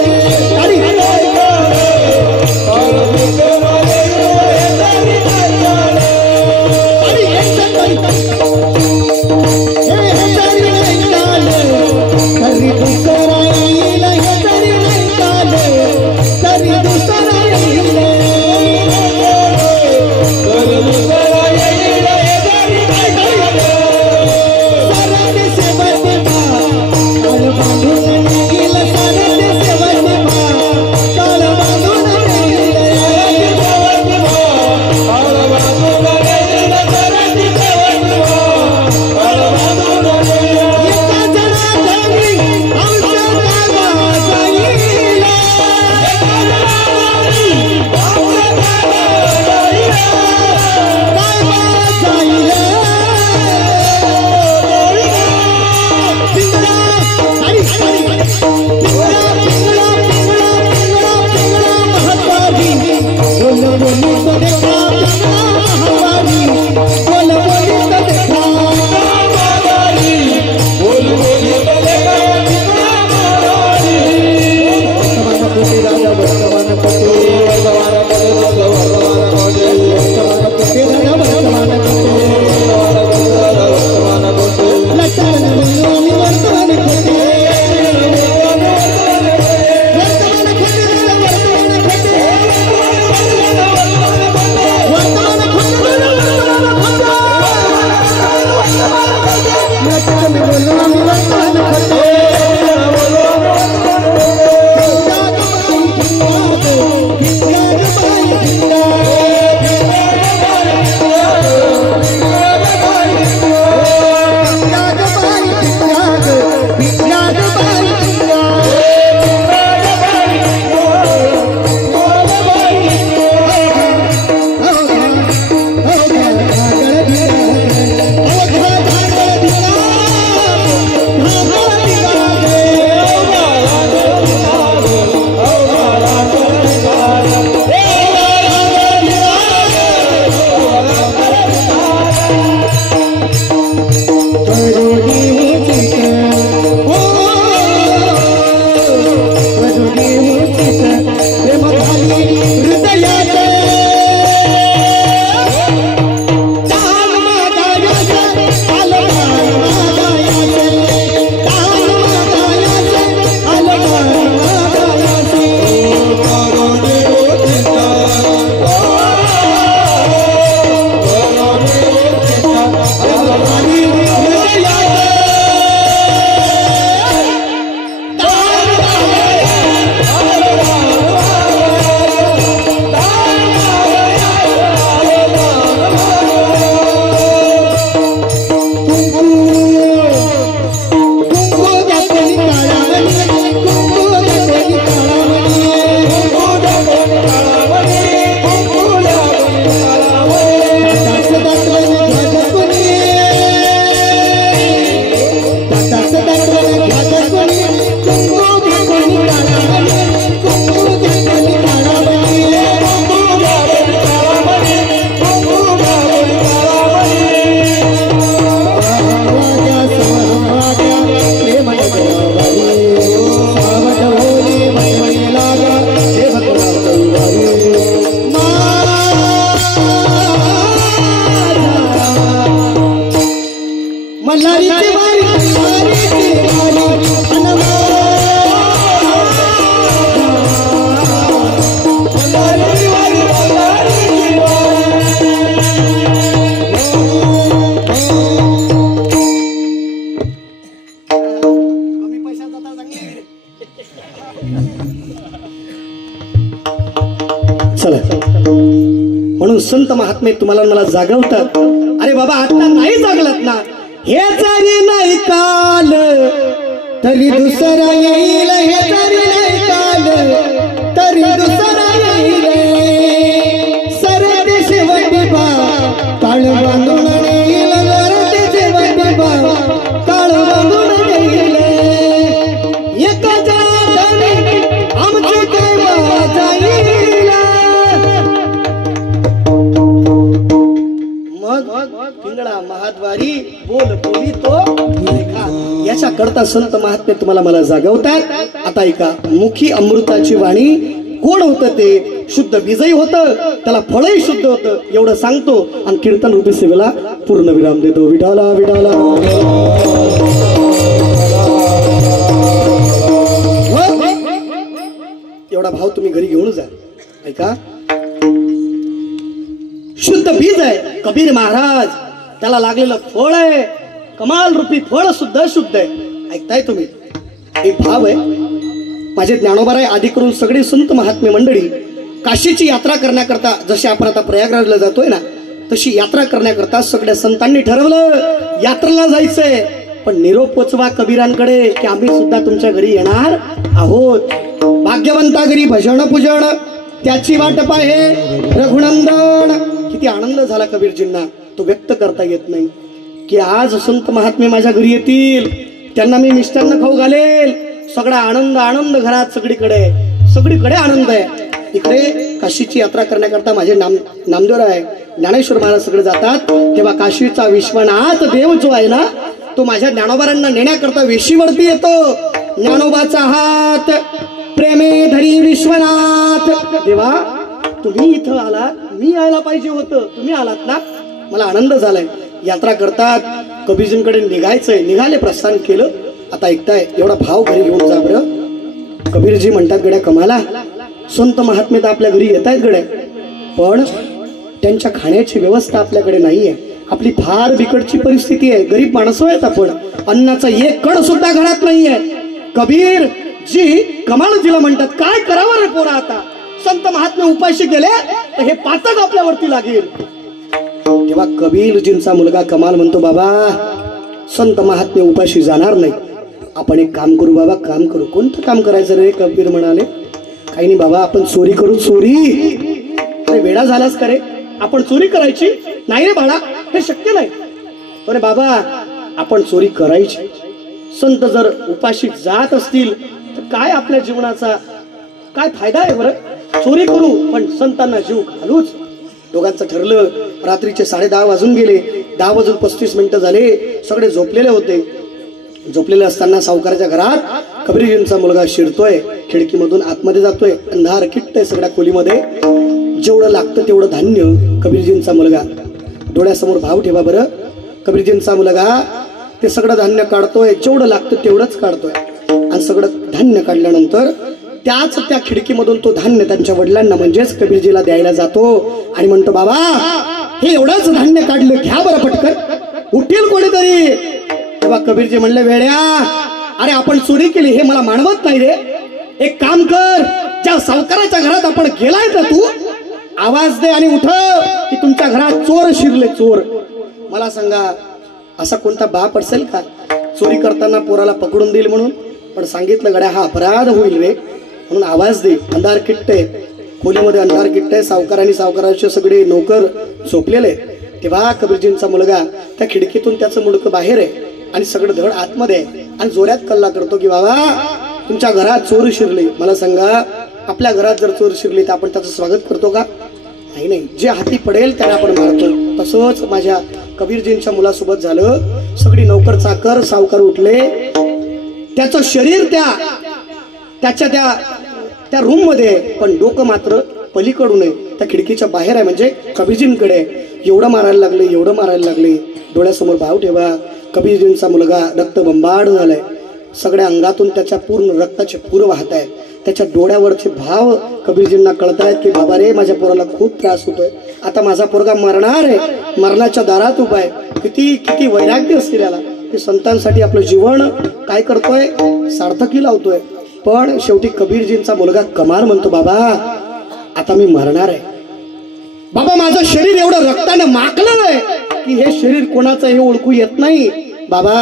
संत महात्मे तुम्हाला मला जागवतात. अरे बाबा आता नाही जागलात ना, हे जरी नाही काल तरी दुसरा येईल, हे जरी नाही काल तरी दुसरा येईल. सरते शेवटी बा काळ बांधून येईल, सरते शेवटी बा काळ बांधून येईल. एकाच्या हाताने आमची काय जाईल. मग पिंगळा महाद्वारी बोल बोली तो रेखा. याच्या करता संत महात्मे तुम्हाला मला जागवतात. आता ऐका, मुखी अमृताची वाणी कोण होतं ते शुद्ध विजयी होतं, त्याला फळही शुद्ध होतं एवढं सांगतो आणि कीर्तन रूपी सेवेला पूर्ण विराम देतो. विठाला विठाला. एवढा भाव तुम्ही घरी घेऊन जा. ऐका, शुद्ध बीज आहे कबीर महाराज, त्याला लागलेलं फळ आहे कमाल रूपी फळ सुद्धा शुद्ध आहे. ऐकताय तुम्ही? एक भाव आहे माझे ज्ञानोबाराय आदी करून सगळे संत महात्मे मंडळी काशीची यात्रा करण्याकरता, जशी आपण आता प्रयागराजला जातोय ना तशी यात्रा करण्याकरता सगळ्या संतांनी ठरवलं यात्रेला जायचंय. पण निरोप पोचवा कबीरांकडे की आम्ही सुद्धा तुमच्या घरी येणार आहोत. भाग्यवंता घरी भजन पूजन त्याची वाट पाहे रघुनंदन. किती आनंद झाला कबीरजींना, तो व्यक्त करता येत नाही की आज संत महात्मे माझ्या घरी येतील, त्यांना मी मिष्टान्न खाऊ घालेल. सगळा आनंद आनंद घरात, सगळीकडे सगळीकडे आनंद आहे. इकडे काशीची यात्रा करण्याकरता माझे नामदेवराय ज्ञानेश्वर महाराज सगळे जातात, तेव्हा काशीचा विश्वनाथ देव जो आहे ना तो माझ्या ज्ञानोबारांना नेण्याकरता वेशीवरती येतो. ज्ञानोबाचा हात प्रेमे धरी विश्वनाथ. देवा तुम्ही इथं आलात, मी यायला पाहिजे होतं, तुम्ही आलात ना, मला आनंद झालाय. यात्रा करतात, कबीरजींकडे निघायचंय, निघाले, प्रस्थान केलं. आता ऐकताय, एवढा भाव घरी घेऊन जा बरं. कबीरजी म्हणतात गड्या कमाला, संत महात्मे तर आपल्या घरी येत आहेत गड्या, पण त्यांच्या खाण्याची व्यवस्था आपल्याकडे नाहीये. आपली फार बिकटची परिस्थिती आहे, गरीब माणसं आहेत आपण, अन्नाचा एक कण सुद्धा घरात नाहीये. कबीर जी कमालजीला म्हणतात काय करावं रे पोरा, आता संत महात्मे उपाशी गेले तर हे पातक आपल्यावरती लागेल. तेव्हा कबीरजींचा मुलगा कमाल म्हणतो बाबा संत महात्मे उपाशी जाणार नाही, आपण एक काम करू बाबा, काम करू. कोणतं काम करायचं रे? कबीर म्हणाले काही नाही बाबा, आपण चोरी करू. चोरी? अरे वेडा झालास का रे, आपण चोरी करायची नाही रे बाळा, हे शक्य नाही. अरे बाबा आपण चोरी करायची. संत जर उपाशी जात असतील तर काय आपल्या जीवनाचा काय फायदा आहे बरं? चोरी करू पण संतांना जीव घालूच. दोघांचं ठरलं. रात्रीचे 10:30 वाजून गेले, 10:35 झाले, सगळे झोपलेले होते. झोपलेले असताना सावकाराच्या घरात कबीरजींचा मुलगा शिरतोय, खिडकीमधून आतमध्ये जातोय. अंधार किट्ट आहे सगळ्या खोलीमध्ये. जेवढं लागतं तेवढं धान्य कबीरजींचा मुलगा, डोळ्यासमोर भाव ठेवा बरं, कबीरजींचा मुलगा ते सगळं धान्य काढतोय, जेवढं लागतं तेवढंच काढतोय. आणि सगळं धान्य काढल्यानंतर त्याच त्या खिडकीमधून तो धान्य त्यांच्या वडिलांना म्हणजेच कबीरजीला द्यायला जातो आणि म्हणतो बाबा हे एवढंच धान्य काढलं, घ्या बरं पटकन, उठेल कोणीतरी. तेव्हा कबीरजी म्हणले वेड्या, अरे आपण चोरी केली हे मला मानवत नाही रे. एक काम कर, ज्या सावकाराच्या घरात आपण गेलाय ना तू आवाज दे आणि उठ की तुमच्या घरात चोर शिरले, चोर. मला सांगा असा कोणता बाप असेल का चोरी करताना पोराला पकडून देईल म्हणून? पण सांगितलं गड्या हा अपराध होईल रे, म्हणून आवाज दे. अंधार किट्ट आहे, खोलीमध्ये अंधार किट्ट आहे, सावकार आणि सावकाराचे सगळे नोकर झोपलेले. तेव्हा कबीरजींचा मुलगा त्या खिडकीतून त्याचं मुंडकं बाहेर आहे आणि सगळं धड आतमध्ये आहे आणि जोरात कल्ला करतो की बाबा तुमच्या घरात चोर शिरले. मला सांगा आपल्या घरात जर चोर शिरले तर आपण त्याचं स्वागत करतो का? नाही नाही, जे हाती पडेल त्याला आपण मारतो. तसंच माझ्या कबीरजींच्या मुलासोबत झालं. सगळी नोकर चाकर सावकार उठले, त्याचं शरीर त्याच्या त्या रूम मध्ये, पण डोकं मात्र पलीकडून आहे, त्या खिडकीच्या बाहेर आहे, म्हणजे कबीरजींकडे. एवढं मारायला लागले, एवढं मारायला लागले. डोळ्यासमोर भाव ठेवा, कबीरजींचा मुलगा रक्तबंबाळ झालाय, सगळ्या अंगातून त्याच्या पूर्ण रक्ताचे पूर वाहत आहे. त्याच्या डोळ्यावरचे भाव कबीरजींना कळतायत की बाबा रे माझ्या पोराला खूप त्रास होतोय, आता माझा पोरगा मरणार आहे, मरणाच्या दारात उभा आहे. किती किती वैराग्य असतील याला, की संतांसाठी आपलं जीवन काय करतोय, सार्थकी लावतोय. पण शेवटी कबीरजींचा मुलगा कमाल म्हणतो बाबा आता मी मरणार आहे, बाबा माझं शरीर एवढं रक्तानं माखलंय की हे शरीर कोणाचं हे ओळखू येत नाही. बाबा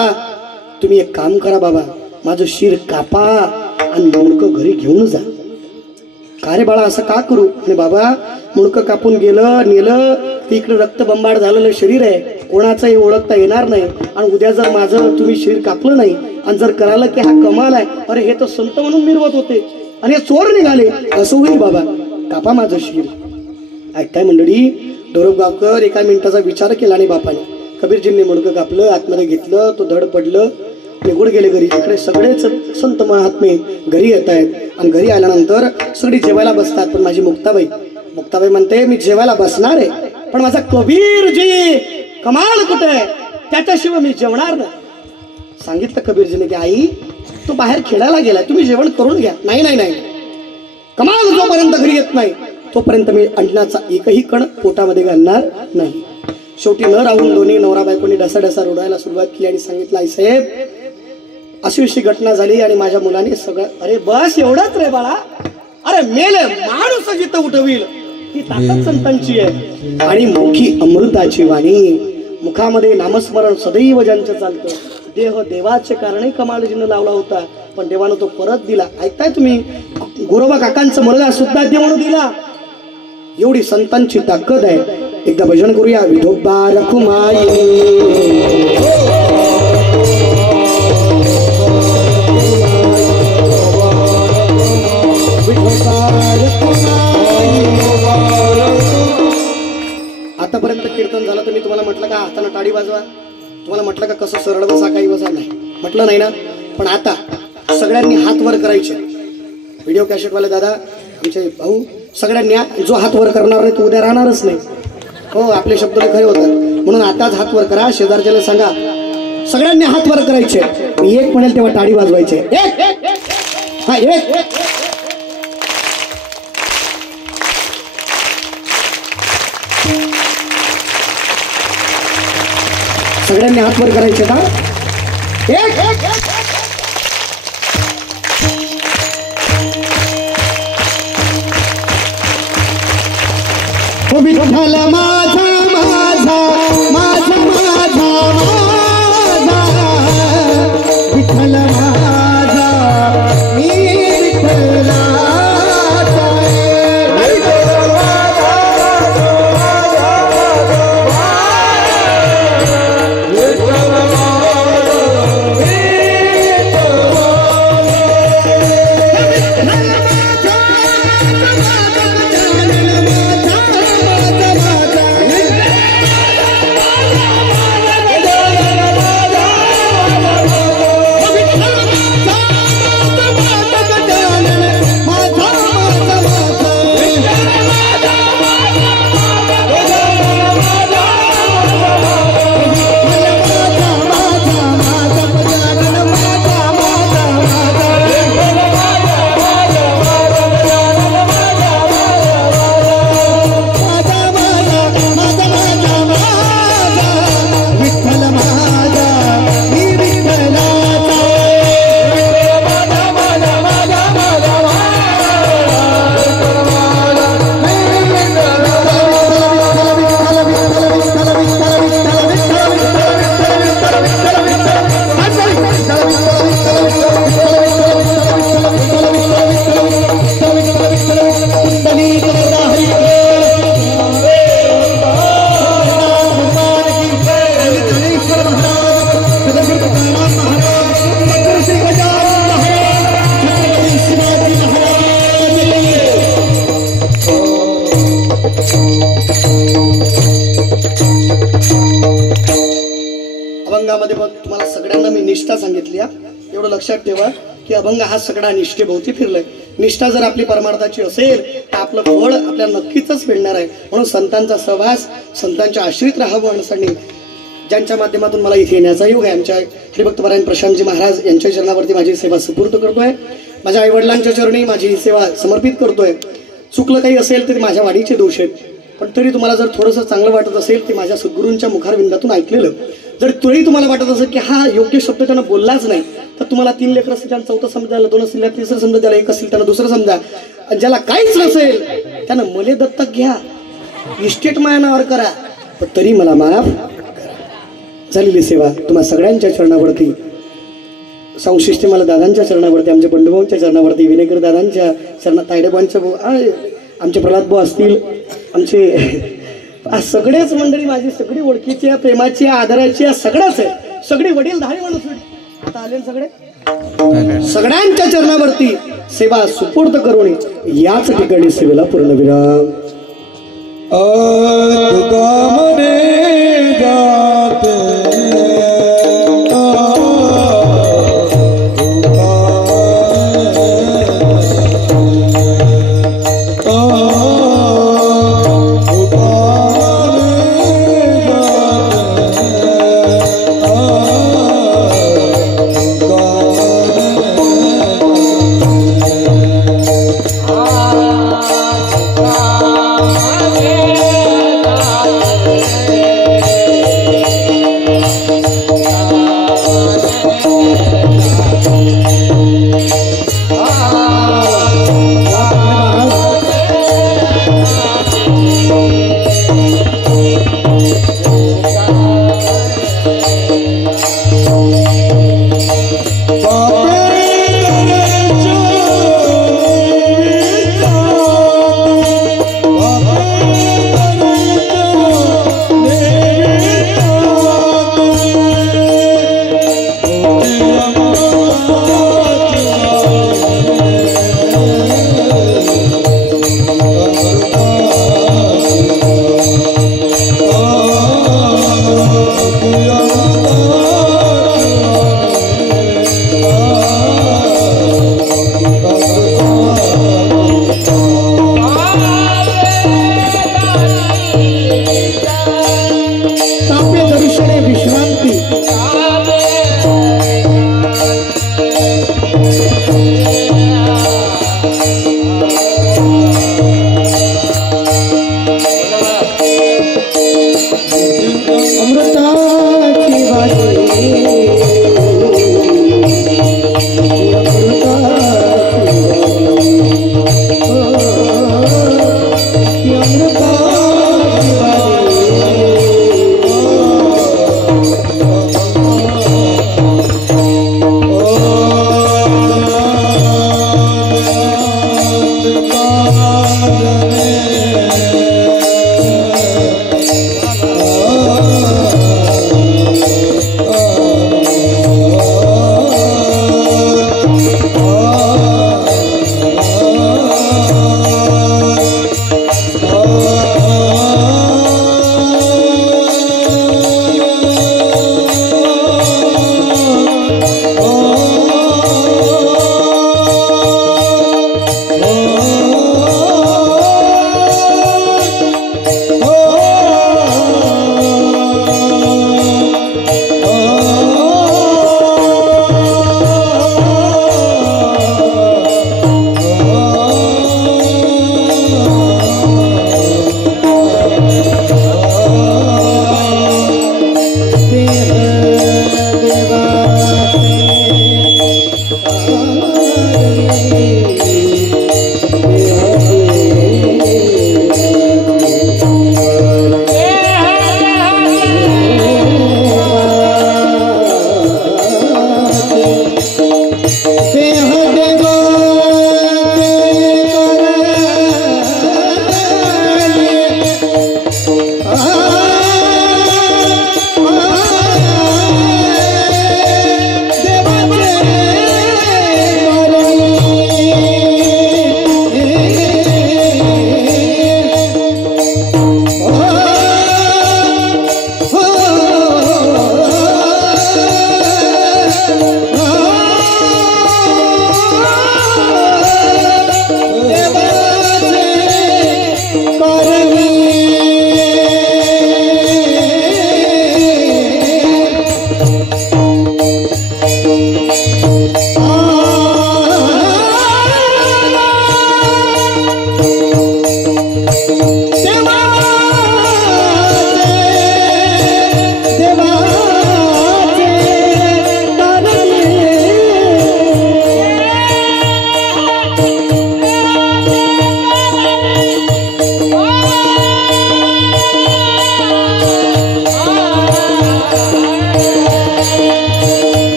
तुम्ही एक काम करा बाबा, माझं शिर कापा आणि मुंडकं घरी घेऊन जा. का रे बाळा असं का करू? आणि बाबा मुंडकं कापून नेलं ते इकडे रक्तबंबाळ झालेलं शरीर आहे, कोणाचंही ओळखता येणार नाही. आणि उद्या जर माझं तुम्ही शरीर कापलं नाही आणि जर कळालं की हा कमाल आहे, अरे हे तर संत म्हणून मिरवत होते आणि हे चोर निघाले, असं होईल. बाबा कापा माझं शिर. ऐकताय मंडळी? डोरबगावकर एका मिनिटाचा विचार केला आणि बापाने कबीरजींनी मुंडकं कापलं, आतमध्ये घेतलं, तो धड पडलं, निघून गेले घरी. इकडे सगळेच संत महात्मे घरी येत आहेत आणि घरी आल्यानंतर सगळी जेवायला बसतात. पण माझी मुक्ताबाई म्हणते मी जेवायला बसणार आहे, पण माझा कबीरजी कमाल कुठे आहे, त्याच्याशिवाय मी जेवणार नाही. सांगितलं कबीरजीने की आई तो बाहेर खेळायला गेलाय, तुम्ही जेवण करून घ्या. नाही, कमाल जोपर्यंत घरी येत नाही तोपर्यंत मी अन्नाचा एकही कण पोटामध्ये घालणार नाही. शेवटी न राहून दोन्ही नवरा बायकोनी डसा रोडायला सुरुवात केली आणि सांगितलं आई साहेब अशी अशी घटना झाली आणि माझ्या मुलाने सगळं. अरे बस एवढंच रे बाळा, अरे मेले माणूस जिथं उठवील ही ताकद संतांची आहे. आणि मुखी अमृताची वाणी, मुखामध्ये नामस्मरण सदैव ज्यांचं चालतं, देह देवाचे कारणही कमालजीनं लावला होता, पण देवानं तो परत दिला. ऐकताय तुम्ही? गुरोबा काकांचा मुलगा सुद्धा देवानं दिला. एवढी संतांची ताकद आहे. एकदा भजन करूया. विठोबा रखुमाई आतापर्यंत कीर्तन झालं तर मी तुम्हाला म्हटलं का हाताने टाळी वाजवा? तुम्हाला म्हटलं का कसं सरळ बसा काही बसा? नाही म्हटलं नाही ना. पण आता सगळ्यांनी हात वर करायचे. व्हिडिओ कॅसेटवाले दादा आमचे भाऊ सगळ्यांनी, जो हात वर करणार नाही तो उद्या राहणारच नाही. हो आपले शब्द खरे होतात, म्हणून आताच हात वर करा. शेजारच्याला सांगा सगळ्यांनी हात वर करायचे. मी एक म्हणेल तेव्हा टाळी वाजवायचे. हा एक. सगळ्यांनी हात वर करायचे का? एक. हो विठ्ठल माझा माझा माझा माझा माझा विठ्ठल माझा मी विठ्ठलाचा अभंगामध्ये बघ तुम्हाला सगळ्यांना मी निष्ठा सांगितली. एवढं लक्षात ठेवा की अभंग हा सगळा निष्ठेभोवती फिरलाय. निष्ठा जर आपली परमार्थाची असेल तर आपलं फळ आपल्याला नक्कीच मिळणार आहे. म्हणून संतांचा सहवास, संतांच्या आश्रित राहावं माणसांनी, ज्यांच्या माध्यमातून मला इथे येण्याचा योग आहे. आमच्या हरिभक्तपरायण प्रशांतजी महाराज यांच्या चरणावरती माझी सेवा सुपूर्द करतोय. माझ्या आईवडिलांच्या चरणी माझी सेवा समर्पित करतोय. चुकलं काही असेल तरी माझ्या वाणीचे दोष आहेत, पण तरी तुम्हाला जर थोडंसं चांगलं वाटत असेल ते माझ्या सद्गुरूंच्या मुखारविंदातून ऐकलेलं, जर तोही तुम्हाला वाटत असेल की हा योग्य शब्द त्यांना बोललाच नाही, तर तुम्हाला 3 लेकर असतील त्यांना 4थं समजायला, 2 असतील 3रं समजा, त्याला 1 असेल त्यांना 2रं समजा. आणि ज्याला काहीच नसेल त्यानं मले दत्तक घ्या. इस्टेट माझ्या नावावर करा, पण तरी मला माफ करा. झालेली सेवा तुम्हा सगळ्यांच्या चरणावरती, संशिष्टी मला दादांच्या चरणावरती, आमच्या बंडूभाऊंच्या चरणावरती, विनेकर दादांच्या चरणा, तायडेबांच्या आमचे प्रल्हाद भाऊ असतील, आमचे सगळेच मंडळी माझी सगळी ओळखीची प्रेमाची आदराची सगळ्याच आहे. सगळी वडीलधारी माणूस आता आले सगळे, सगळ्यांच्या चरणावरती सेवा सुपूर्द करून याच ठिकाणी सेवेला पूर्णविराम. Oh